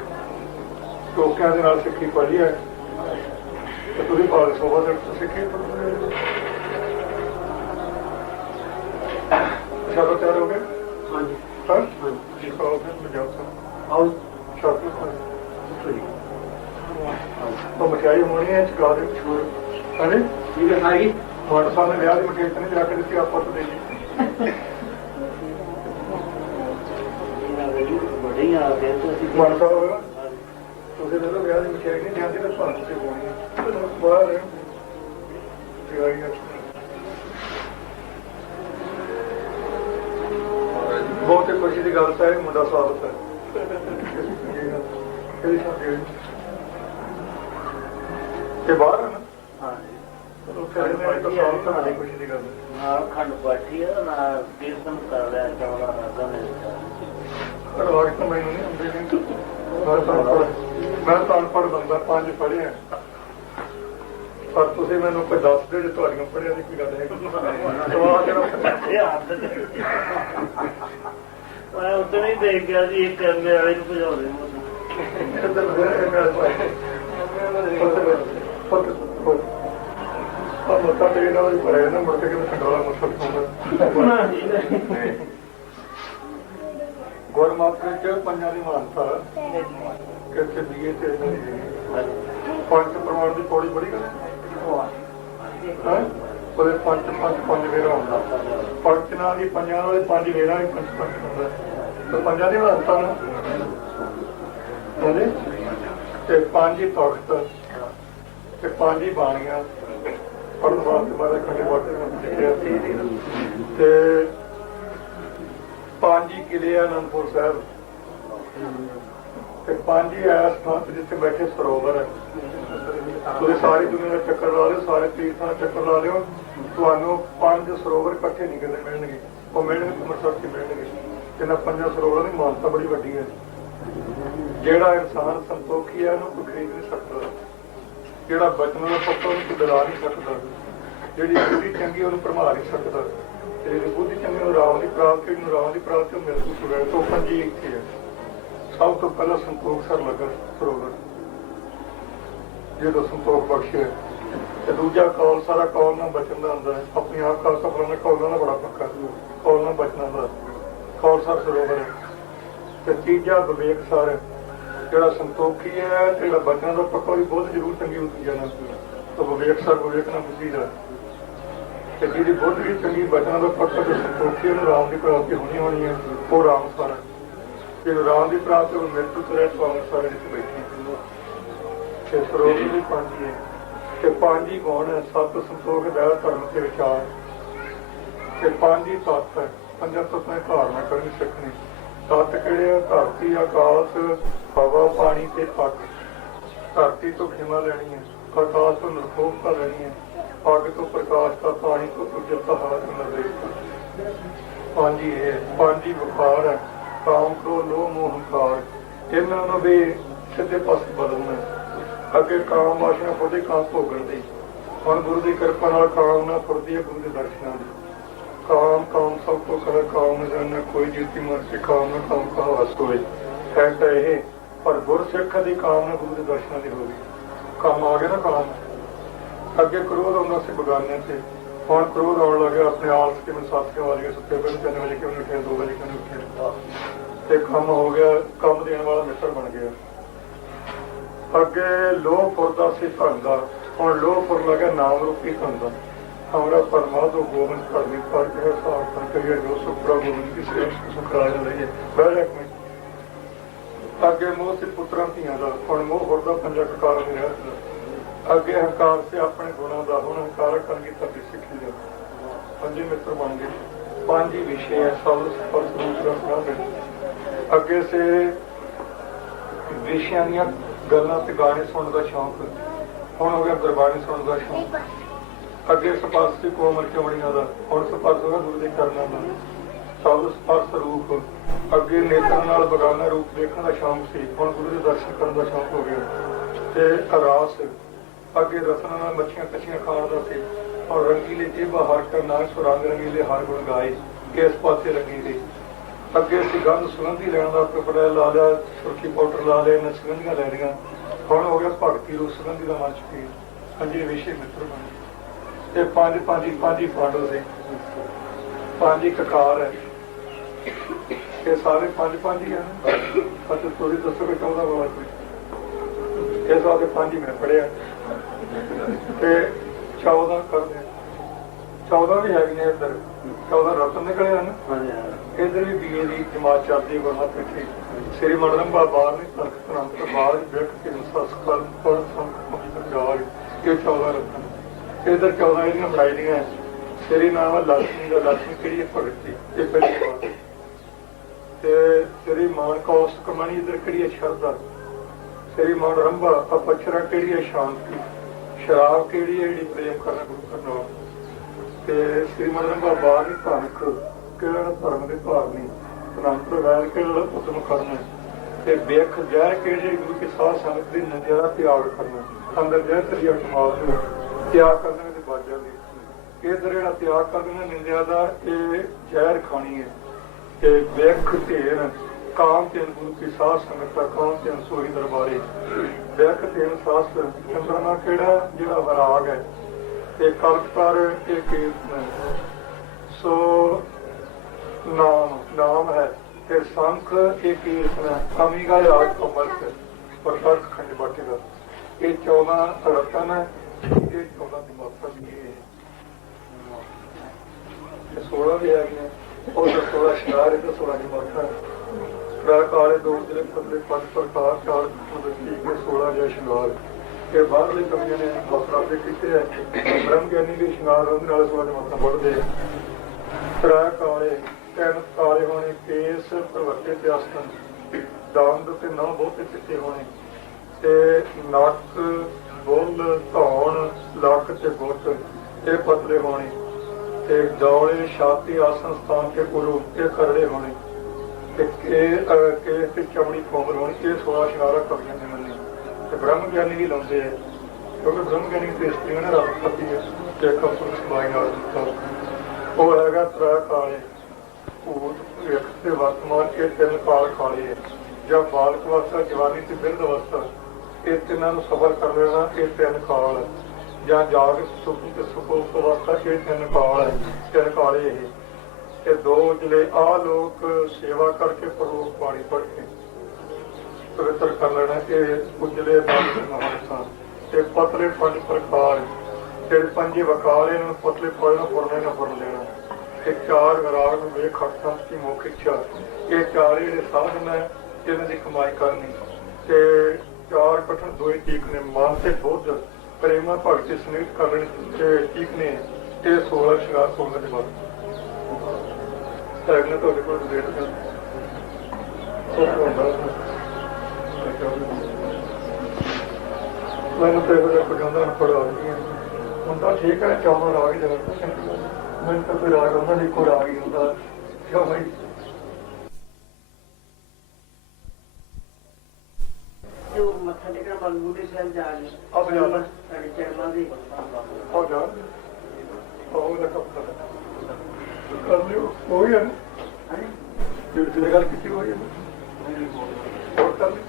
ਟੋਕਿਆਂ ਦੇ ਨਾਲ ਸਿੱਖੀ ਪੜੀ ਹੈ ਤੇ ਤੁਸੀਂ ਭਾਵੇਂ ਸੋਭਾ ਦੇ ਸਿੱਖੀ ਚਲੋ ਤਿਆਰ ਹੋ ਗਏ ਹਾਂਜੀ ਹਾਂ ਜੀ ਕਹੋ ਫਿਰ ਮਜਾਓ ਸਰ ਆਓ ਸ਼ਾਪਿੰਗ ਕਰੋ ਉਹ ਮਠਿਆਈ ਹੋਣੀ ਹੈ ਚਕਾ ਦੇ ਛੋੜ ਹਾਂਜੀ ਠੀਕ ਹੈ ਸਾਈ ਤੁਹਾਡੇ ਸਾਹਮਣੇ ਵਿਆਹ ਦੀ ਮਠਿਆਈ ਨਹੀਂ ਜਾ ਕੇ ਦਿੱਤੀ ਆਪਾਂ ਤੋਂ ਦੇਈਏ ਬੜੀ ਆ ਗਏ ਤੁਸੀਂ ਮਨ ਸਾਹਿਬ ਤੁਸੀਂ ਜਦੋਂ ਵਿਆਹ ਦੀ ਮਠਿਆਈ ਨਹੀਂ ਜਾਂਦੀ ਤਾਂ ਤੁਹਾਨੂੰ ਤੇ ਹੋਣੀ ਬਾਹਰ ਬਹੁਤ ਹੀ ਖੁਸ਼ੀ ਦੀ ਗੱਲ ਹੈ ਮੁੰਡਾ ਸਾਬਤ ਹੈ ਤੇ ਬਾਹਰ ਹੈ ਨਾ ਹਾਂ ਖੁਸ਼ੀ ਦੀ ਗੱਲ ਨਾਲ ਖੰਡ ਪਾਠੀ ਆ ਨਾਲ ਕੀਰਤਨ ਕਰ ਲਿਆ ਚੌੜਾ ਰਾਗਾ ਨੇ ਰਵਾਜ ਤਾਂ ਮੈਨੂੰ ਨਹੀਂ ਹੁੰਦੇ ਮੈਂ ਤਾਂ ਅਨਪੜ੍ਹ ਬੰਦਾ 5 ਪੜ੍ਹੇ ਆ ਪਰ ਤੁਸੀਂ ਮੈਨੂੰ ਕੋਈ ਦੱਸ ਦਿਓ ਜੇ ਤੁਹਾਡੀਆਂ ਪੜ੍ਹਿਆ ਦੀ ਕੀ ਗੱਲ ਹੈ ਮੈਂ ਉੱਤੇ ਨਹੀਂ ਦੇਖ ਗਿਆ ਜੀ ਇੱਕ ਕਰਨੇ ਵਾਲੇ ਨੂੰ ਭਜਾਉਂਦੇ ਮੱਥਾ ਟੇਕ ਨਾਲ ਭਰਿਆ ਨਾ ਮੁੜ ਕੇ ਕਿਤੇ ਸੰਗਾਲਾ ਮੱਥਾ ਟਿਕਾਉਂਦਾ ਗੁਰਮਤਿ ਚ ਪੰਜਾਂ ਦੀ ਮਹਾਨਤਾ ਕਿੱਥੇ ਬੀਏ ਤੇ ਪੰਜ ਪ੍ਰਮਾਣ ਦੀ ਪੌੜੀ ਬੜੀ ਗੱਲ ਹੈ ਉਹਦੇ ਪੰਜ ਵੇਰਾ ਹੁੰਦਾ ਪੰਜ ਨਾਲ ਦੀ ਪੰਜਾਂ ਵਾਲੇ 5 ਵੇਰਾ ਵੀ ਪੰਜ ਹੁੰਦਾ ਤੇ ਪੰਜਾਂ ਦੀ ਮਹਾਨਤਾ ਨਾ ਤੇ 5 ਹੀ ਤਖਤ ਤੇ 5 ਹੀ ਬਾਣੀਆਂ ਪੜ੍ਹਨ ਵਾਸਤੇ ਮਾਰੇ ਖੰਡੇ ਬਾਟੇ ਤੇ 5 ਹੀ ਕਿਲੇ ਅਨੰਦਪੁਰ ਸਾਹਿਬ ਤੇ 5 ਹੀ ਐਸ ਥਾਂ ਜਿੱਥੇ ਬੈਠੇ ਸਰੋਵਰ ਹੈ ਤੁਸੀਂ ਸਾਰੀ ਦੁਨੀਆ ਦਾ ਚੱਕਰ ਲਾ ਲਿਓ ਸਾਰੇ ਤੀਰਥਾਂ ਦਾ ਚੱਕਰ ਲਾ ਲਿਓ ਤੁਹਾਨੂੰ 5 ਸਰੋਵਰ ਇਕੱਠੇ ਨਹੀਂ ਕਿਤੇ ਮਿਲਣਗੇ ਉਹ ਮਿਲਣਗੇ ਅੰਮ੍ਰਿਤਸਰ ਚ ਮਿਲਣਗੇ ਇਹਨਾਂ 5 ਸਰੋਵਰਾਂ ਦੀ ਮਾਨਤਾ ਬੜੀ ਵੱਡੀ ਹੈ ਜਿਹੜਾ ਇਨਸਾਨ ਸੰਤੋਖੀ ਹੈ ਉਹਨੂੰ ਕੋਈ ਖਰੀਦ ਨਹੀਂ ਸਕਦਾ ਜਿਹੜਾ ਬਚਨ ਦਾ ਪੱਕਾ ਉਹਨੂੰ ਡਰਾ ਨਹੀਂ ਸਕਦਾ ਜਿਹੜੀ ਬੁੱਧੀ ਚੰਗੀ ਉਹਨੂੰ ਭਰਮਾ ਨਹੀਂ ਸਕਦਾ ਤੇ ਬੁੱਧੀ ਚੰਗੀ ਨੂੰ ਰਾਮ ਦੀ ਪ੍ਰਾਪਤੀ ਨੂੰ ਰਾਮ ਦੀ ਪ੍ਰਾਪਤੀ ਮਿਲ ਚੁੱਕੀ ਤੋਂ 5 ਇੱਥੇ ਹੈ ਸਭ ਤੋਂ ਪਹਿਲਾਂ ਸੰਤੋਖ ਸਰ ਲੱਗਾ ਸਰੋਵਰ ਜਦੋਂ ਸੰਤੋਖ ਬਖਸ਼ਿਆ ਤੇ ਦੂਜਾ ਕੌਲ ਸਾਰਾ ਕੌਲ ਨਾਲ ਬਚਣ ਦਾ ਹੁੰਦਾ ਹੈ। ਆਪਣੀ ਆਪ ਖਾਲਸਾ ਫਲਾਣਾ ਕੌਲਾਂ ਦਾ ਬੜਾ ਪੱਕਾ ਕੌਲ ਨਾਲ ਬਚਣਾ ਦਾ ਕੌਲ ਸਰ ਸਰੋਵਰ ਹੈ। ਤੇ ਤੀਜਾ ਵਿਵੇਕ ਸਰ ਜਿਹੜਾ ਸੰਤੋਖੀ ਹੈ, ਜਿਹੜਾ ਬਚਣ ਦਾ ਪੱਕਾ ਵੀ ਬਹੁਤ ਜ਼ਰੂਰ ਚੰਗੀ ਹੁੰਦੀ ਜਾਣਾ ਤਾਂ ਵਿਵੇਕ ਸਰ ਵਿਵੇਕ ਨਾਲ ਬੁੱਝੀ ਦਾ ਤੇ ਜਿਹਦੀ ਬੁੱਧ ਵੀ ਚੰਗੀ ਬਚਣ ਦਾ ਪੱਕਾ ਤੇ ਸੰਤੋਖੀ ਉਹਨੂੰ ਰਾਮ ਦੀ ਪ੍ਰਾਪਤੀ ਹੋਣੀ ਹੈ। ਉਹ ਰਾਮ ਸਰ ਜਿਹਨੂੰ ਰਾਮ ਦੀ ਪ੍ਰਾਪਤੀ ਉਹ ਮ੍ਰਿਤੂ ਤੋਂ ਰਹਿ ਸਵਾਮੀ ਸਾਰੇ ਵਿੱਚ ਬੈਠੇ ਤੇ ਸਰੋਵਰ ਵੀ ਪੰਜ ਹੈ ਤੇ ਪੰਜ ਹੀ ਗੁਣ ਹੈ। ਸਤ ਸੰਤੋਖ ਦਇਆ ਧਰਮ ਤੇ ਵਿਚਾਰ ਤੇ ਪੰਜ ਹੀ ਤੱਤ ਹੈ। ਪੰਜਾਂ ਤੱਤਾਂ ਦੀ ਧਾਰਨਾ ਕਰਨੀ ਸਿੱਖਣੀ। ਤੱਤ ਕਿਹੜੇ ਆ? ਧਰਤੀ, ਆਕਾਸ਼, ਹਵਾ, ਪਾਣੀ ਤੇ ਅੱਗ। ਧਰਤੀ ਤੋਂ ਖਿਮਾ ਲੈਣੀ ਹੈ, ਆਕਾਸ਼ ਤੋਂ ਨਿਰਭੋਗਤਾ ਲੈਣੀ ਹੈ, ਅੱਗ ਤੋਂ ਪ੍ਰਕਾਸ਼ ਦਾ, ਪਾਣੀ ਤੋਂ ਉਜਲਤਾ ਹਵਾ ਤੋਂ ਨਿਰਵੇਕਤਾ। ਪੰਜ ਹੀ ਇਹ ਪੰਜ ਹੀ ਵਿਕਾਰ ਹੈ। ਕਾਮ, ਕ੍ਰੋਧ, ਲੋਭ, ਮੋਹ, ਹੰਕਾਰ ਇਹਨਾਂ ਨੂੰ ਵੀ ਸਿੱਧੇ ਪਾਸੇ ਬਦਲਣਾ। ਅੱਗੇ ਕਾਮ ਵਾਸ਼ਨਾ ਫੁਰਦੀ ਕਾਮ ਭੋਗਣ ਦੀ। ਹੁਣ ਗੁਰੂ ਦੀ ਕਿਰਪਾ ਨਾਲ ਕਾਮ ਨਾ ਫੁਰਦੀ ਹੈ ਗੁਰੂ ਦੇ ਦਰਸ਼ਨਾਂ ਦੀ। ਕਾਮ ਸਭ ਤੋਂ ਕਰੇ ਕਾਮ ਜਾਣੇ ਕੋਈ ਜੀਤੀ ਮਰ ਕੇ ਕਾਮ ਨਾ ਕਾਮ ਕਹਾ ਹਸ ਹੋਏ ਹੈ ਤਾਂ ਇਹ। ਪਰ ਗੁਰਸਿੱਖ ਦੀ ਕਾਮ ਨਾ ਗੁਰੂ ਦੇ ਦਰਸ਼ਨਾਂ ਦੀ ਹੋਵੇ। ਕੰਮ ਆ ਗਿਆ ਨਾ ਕਾਮ। ਅੱਗੇ ਕ੍ਰੋਧ ਆਉਂਦਾ ਸੀ ਬਗਾਨਿਆਂ ਤੇ, ਹੁਣ ਕ੍ਰੋਧ ਆਉਣ ਲੱਗਿਆ ਆਪਣੇ ਆਲਸ ਕੇ ਸਾਥੀਆਂ ਵਾਲੀਆਂ ਸੁੱਤੇ ਪਏ 3 ਵਜੇ ਕਿਉਂ ਉੱਠੇ 2 ਵਜੇ ਕਿਉਂ ਉੱਠੇ ਤੇ ਕੰਮ ਹੋ ਗਿਆ। ਕੰਮ ਦੇਣ ਵਾਲਾ ਮਿੱਤਰ ਬਣ ਗਿਆ। ਅੱਗੇ ਲੋਭ ਫੁਰਦਾ ਸੀ ਧਨ ਦਾ, ਹੁਣ ਲੋਭ ਫੁਰ ਲੱਗਿਆ ਨਾਮ ਰੂਪੀ ਧਨ ਦਾ। ਹਮਾਰਾ ਪਰਮਾਤਮਾ ਗੋਬਿੰਦ ਕਰਨੀ ਪਰ ਕੇ ਸਾਥ ਕਰੀਏ ਜੋ ਸੁਖਰਾ ਗੋਬਿੰਦ ਦੀ ਸੇਵਾ ਸੁਖਰਾਜ ਲਈਏ ਬਹਿ ਇੱਕ ਮਿੰਟ। ਅੱਗੇ ਮੋਹ ਸੀ ਪੁੱਤਰਾਂ ਧੀਆਂ ਦਾ, ਹੁਣ ਮੋਹ ਫੁਰਦਾ ਪੰਜਾ ਕਕਾਰ ਨਹੀਂ ਰਿਹਾ। ਅੱਗੇ ਹੰਕਾਰ ਸੀ ਆਪਣੇ ਗੁਣਾਂ ਦਾ, ਹੁਣ ਹੰਕਾਰ ਕਰਕੇ ਤੁਹਾਡੀ ਸਿੱਖੀ ਦਾ। ਪੰਜੇ ਮਿੱਤਰ ਬਣ ਗਏ। ਪੰਜ ਹੀ ਵਿਸ਼ੇ ਹੈ ਸਬਦ ਸਪਰਸ਼ ਰੂਪ ਰਸ। ਅੱਗੇ ਸੇ ਵਿਸ਼ਿਆਂ ਦੀਆਂ ਗੱਲਾਂ ਤੇ ਗਾਣੇ ਸੁਣਨ ਦਾ ਸ਼ੌਂਕ, ਹੁਣ ਹੋ ਗਿਆ ਗੁਰਬਾਣੀ ਸੁਣਨ ਦਾ ਸ਼ੌਂਕ। ਅੱਗੇ ਸਪਰਸ਼ ਸੀ ਕੋਮਲ ਚਮੜੀਆਂ ਦਾ, ਹੁਣ ਸਪਰਸ਼ ਹੋਗਾ ਗੁਰੂ ਦੇ ਚਰਨਾਂ ਦਾ। ਸਬਦ ਸਪਰਸ਼ ਰੂਪ। ਅੱਗੇ ਨੇਤਰ ਨਾਲ ਬਗਾਨਾ ਰੂਪ ਦੇਖਣ ਦਾ ਸ਼ੌਂਕ ਸੀ, ਹੁਣ ਗੁਰੂ ਦੇ ਦਰਸ਼ਨ ਕਰਨ ਦਾ ਸ਼ੌਂਕ ਹੋ ਗਿਆ। ਤੇ ਅਰਾਸ ਅੱਗੇ ਰਸਨਾ ਨਾਲ ਮੱਛੀਆਂ ਕੱਛੀਆਂ ਖਾਣ ਦਾ ਸੀ, ਹੁਣ ਰੰਗੀਲੇ ਜੇਬਾ ਹਰ ਕਰਨਾ ਸੁਰੰਗ ਰੰਗੀਲੇ ਹਰ ਗੁਣ ਗਾਏ ਕਿਸ ਪਾਸੇ ਲੱਗੀ ਸੀ। ਅੱਗੇ ਸੀ ਗੰਧ ਸੁਗੰਧੀ ਲੈਣ ਦਾ, ਕੱਪੜਾ ਲਾ ਲਿਆ, ਸੁਰਖੀ ਪਾਊਡਰ ਲਾ ਲਿਆ, ਇਹਨਾਂ ਸੁਗੰਧੀਆਂ ਲੈ ਲਈਆਂ। ਹੁਣ ਹੋ ਗਿਆ ਭਗਤੀ ਰੂਪ ਸੁਗੰਧੀ ਦਾ ਮਨ ਚੁੱਕੀ। ਪੰਜੇ ਵਿਸ਼ੇ ਮਿੱਤਰ ਬਣੇ ਤੇ ਪੰਜ ਹੀ ਪਾਂਡਵ ਸੀ। ਪੰਜ ਹੀ ਕਕਾਰ ਹੈ। ਇਹ ਸਾਰੇ ਪੰਜ ਹੀ ਹਨ। ਅਤੇ ਤੁਸੀਂ ਦੱਸੋ ਕਿ 14 ਵਾਲਾ ਕੋਈ ਇਸ ਵਾਰ ਪੰਜ ਹੀ ਮੈਂ ਪੜਿਆ ਤੇ 14 ਕਰਦੇ 14 ਵੀ ਹੈਗੇ ਨੇ ਇੱਧਰ। 14 ਰਤਨ ਨਿਕਲੇ ਹਨ। ਇੱਧਰ ਵੀ ਬੀਏ ਦੀ ਜਮਾਤ ਚੱਲਦੀ ਹੈ ਗੁਰਮਤ ਵਿੱਚ। ਸ੍ਰੀ ਮਨਰੰਭਾ ਬਾਹਰ ਨਹੀਂ ਤਖਤ ਤੋਂ ਬਾਹਰ ਵੇਖ ਕੇ ਸੰਸਕਾਰ ਪਰ ਸੰਖਾਰ ਇਹ 14 ਰਤਨ। ਇੱਧਰ 14 ਇਹਦੀਆਂ ਬਣਾਈ ਦੀਆਂ। ਸ੍ਰੀ ਨਾਮ ਹੈ ਲక్ష్ਮੀ ਦਾ। ਲక్ష్ਮੀ ਕਿਹੜੀ ਹੈ? ਭਗਤੀ। ਇਹ ਪਹਿਲੀ ਬਾਤ। ਤੇ ਸ੍ਰੀ ਮਾਨ ਕੌਸ ਕਮਾਣੀ ਇੱਧਰ ਕਿਹੜੀ ਹੈ? ਸ਼ਰਧਾ। ਸ੍ਰੀ ਮਾਨ ਰੰਭਾ ਅਪਛਰਾ ਕਿਹੜੀ ਹੈ? ਸ਼ਾਂਤੀ। ਸ਼ਰਾਬ ਕਿਹੜੀ ਹੈ? ਜਿਹੜੀ ਪ੍ਰੇਮ ਕਰਨਾ ਗੁਰੂ ਕਰਨਾ। ਤੇ ਸ੍ਰੀ ਮਾਨ ਰੰਭਾ ਬਾਹਰ ਧਨਕ ਕਿਹੜਾ? ਧਰਮ ਦੇ ਧਾਰਨੀ। ਅਨੰਤ ਵੈਰ ਕਿਹੜਾ? ਉਦਮ ਕਰਨਾ। ਤੇ ਵੇਖ ਜ਼ਹਿਰ ਕਿਹੜੀ? ਗੁਰੂ ਕੇ ਸਾਧ ਸੰਗਤ ਦੀ ਨਿੰਦਿਆ ਦਾ ਤਿਆਗ ਕਰਨਾ। ਅੰਦਰ ਜ਼ਹਿਰ ਤਰੀਆ ਕਮਾਲ ਨੂੰ ਤਿਆਗ ਕਰਨੇ ਤੇ ਬਾਜਾਂ ਦੀ। ਇਧਰ ਜਿਹੜਾ ਤਿਆਗ ਕਰਨਾ ਨਿੰਦਿਆ ਦਾ, ਇਹ ਜ਼ਹਿਰ ਖਾਣੀ ਹੈ। ਤੇ ਵੇਖ ਢੇਰ ਕਾਮ ਤੇ ਗੁਰੂ ਕੀ ਸਾਧ ਸੰਗਤ ਦਾ ਕਾਮ ਤੇ ਸੋਹੀ ਦਰਬਾਰੇ। ਵੇਖ ਤੇਨ ਸਾਸ ਚੰਦਰਮਾ ਕਿਹੜਾ? ਜਿਹੜਾ ਵਿਰਾਗ ਹੈ। ਤੇ ਕਲਪ ਕਰ ਇਹ ਕੀਰਤਨ। ਸੋ ਨਾਮ ਹੈ ਤੇ ਸੰਖ ਇਹ ਕੀਰਤਨ। ਕਮੀ ਗਾ ਯਾਦ ਅਮਰਤ ਪ੍ਰਤੱਖ ਖੰਡ ਬਾਟੇ ਦਾ। ਇਹ 14 ਰਤਨ ਹੈ। ਇਹ 14 ਦੀ ਮਾਤਰਾ ਵੀ ਹੈ। 16 ਵੀ ਹੈਗੀਆਂ। ਉਹ 16 ਸ਼ਿੰਗਾਰ ਹੈ ਤੇ 16 ਦੀ ਮਾਤਰਾ। ਕਾਲੇ ਦੋ ਜਿਹੜੇ ਪਤਲੇ 5 ਪ੍ਰਕਾਰ 4 16 ਜਿਹਾ ਸ਼ਿੰਗਾਰ। ਇਹ ਬਾਹਰਲੇ ਕਮੀਆਂ ਨੇ ਮਾਤਰਾ ਦੇ ਕੀਤੇ ਹੈ। ਬ੍ਰਹਮ ਗਿਆਨੀ ਦੇ ਸ਼ਿੰਗਾਰ ਉਹਦੇ ਨਾਲ 16 ਦੀ ਮਾਤਰਾ ਵੱਧਦੇ ਆ। ਤ੍ਰੈ ਕਾਲੇ ਤਿੰਨ ਕਾਲੇ ਹੋਣੇ, ਕੇਸ ਪ੍ਰਵਰਤੇ ਤੇ ਆਸਨ, ਦੰਦ ਤੇ ਨਾ ਬਹੁਤੇ ਚਿੱਟੇ ਹੋਣੇ, ਤੇ ਨੱਕ, ਬੁੱਲ, ਧੌਣ, ਲੱਕ ਤੇ ਗੁੱਟ ਇਹ ਪਤਲੇ ਹੋਣੇ, ਤੇ ਡੌਲੇ, ਛਾਤੀ, ਆਸਨ ਸਥਾਨ ਕੇ ਕੁਰੂ ਇਹ ਕਰੜੇ ਹੋਣੇ, ਤੇ ਕੇਸ ਤੇ ਚਮੜੀ ਕੋਮਲ ਹੋਣੀ। ਇਹ 16 ਸ਼ਿੰਗਾਰਾ ਕਵੀਆਂ ਨੇ ਮੰਨੇ। ਤੇ ਬ੍ਰਹਮ ਗਿਆਨੀ ਵੀ ਲਾਉਂਦੇ ਹੈ, ਕਿਉਂਕਿ ਬ੍ਰਹਮ ਗਿਆਨੀ ਤੇ ਇਸਤਰੀਆਂ ਨੇ ਰੱਬ ਖਾਤੀ ਹੈ ਤੇ ਕਪੂਰ ਸਮਾਈ ਨਾਲ ਦਿੱਤਾ। ਉਹ ਹੈਗਾ ਤ੍ਰੈ ਕਾਲੇ ਭੂਤ ਇੱਕ ਤੇ ਵਰਤਮਾਨ। ਇਹ 3 ਕਾਲ ਕਾਲੇ ਹੈ। ਜਾਂ ਬਾਲਕ ਅਵਸਥਾ, ਜਵਾਨੀ ਤੇ ਬਿਰਧ ਅਵਸਥਾ, ਇਹ ਤਿੰਨਾਂ ਨੂੰ ਸਫਰ ਕਰ ਲੈਣਾ। ਇਹ 3 ਕਾਲ ਜਾਂ ਜਾਗ ਸੁਖ ਤੇ ਸੁਖ ਅਵਸਥਾ ਇਹ ਤਿੰਨ ਕਾਲ ਹੈ, ਤਿੰਨ ਕਾਲੇ ਇਹ ਤੇ ਦੋ ਜਿਹੜੇ ਆ ਲੋਕ ਸੇਵਾ ਕਰਕੇ ਪ੍ਰਲੋਕ ਬਾਣੀ ਪੜ੍ਹ ਕੇ ਪਵਿੱਤਰ ਕਰ ਲੈਣਾ। ਇਹ ਉਜਲੇ ਮਹਾਨ ਤੇ ਪਤਲੇ ਪੰਜ ਪ੍ਰਕਾਰ ਜਿਹੜੇ ਪੰਜੇ ਵਕਾਰ ਇਹਨਾਂ ਨੂੰ ਪਤਲੇ ਪੜਨਾ ਪੜਨਾ ਨਾ ਪੜ ਲੈਣਾ ਤੇ ਚਾਰ ਵਿਰਾਗ ਨੂੰ ਵੇਖ ਖੜਤਾ ਦੀ ਮੁੱਖ ਇੱਛਾ। ਇਹ ਚਾਰ ਜਿਹੜੇ ਸਾਧਨ ਹੈ ਇਹਨਾਂ ਦੀ ਕਮਾਈ ਕਰਨੀ ਤੇ ਚਾਰ ਕਠਨ ਦੋਏ ਠੀਕ ਨੇ ਮਨ ਤੇ ਬੁੱਧ ਪ੍ਰੇਮਾ ਭਗਤੀ ਸਮੇਤ ਕਰ ਲੈਣੀ ਤੇ ਠੀਕ ਨੇ। ਇਹ 16 ਸ਼ਿੰਗਾਰ ਕੋਲ ਦੇ ਬਾਅਦ ਤੈਗਨ ਤੁਹਾਡੇ ਕੋਲ ਡੇਟ ਕਰ ਮੈਨੂੰ ਤੇ ਇਹੋ ਜਿਹਾ ਕੁਝ ਆਉਂਦਾ ਨਾ ਪੜਾ ਹੁਣ ਤਾਂ ਠੀਕ ਹੈ। ਚੌਦਾਂ ਰਾਗ ਹੀ ਜਗਤ ਮੈਨੂੰ ਤਾਂ ਕੋਈ ਰਾਗ ਉਹਨਾਂ ਦੀ ਕੋਈ ਰਾਗ ਹੀ ਹੁੰਦਾ ਕਿਉਂ ਬਈ ਉਹ ਮੱਥਾ ਟੇਕਣ ਬਲਬੂਟੇ ਸਾਹਿਬ ਜਾ ਰਹੇ ਆਪ ਜਾ ਸਾਡੇ ਚਰਮਾਂ ਦੀ ਹੋ ਜਾ ਉਹ ਦਾ ਕੰਮ ਕਰ ਲਿਓ ਕੋਈ ਹੈ ਜਿਹੜੀ ਗੱਲ ਕੀਤੀ ਹੋਈ ਹੈ ਹੋਰ ਕਰ ਲਈ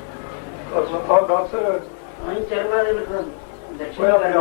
ਕਰਨਾ ਤਾਂ ਦੱਸ ਅਸੀਂ ਚਰਮਾਂ ਦੇ ਵਿੱਚ ਦਰਸ਼ਨ ਹੋਇਆ ਕਰਦੇ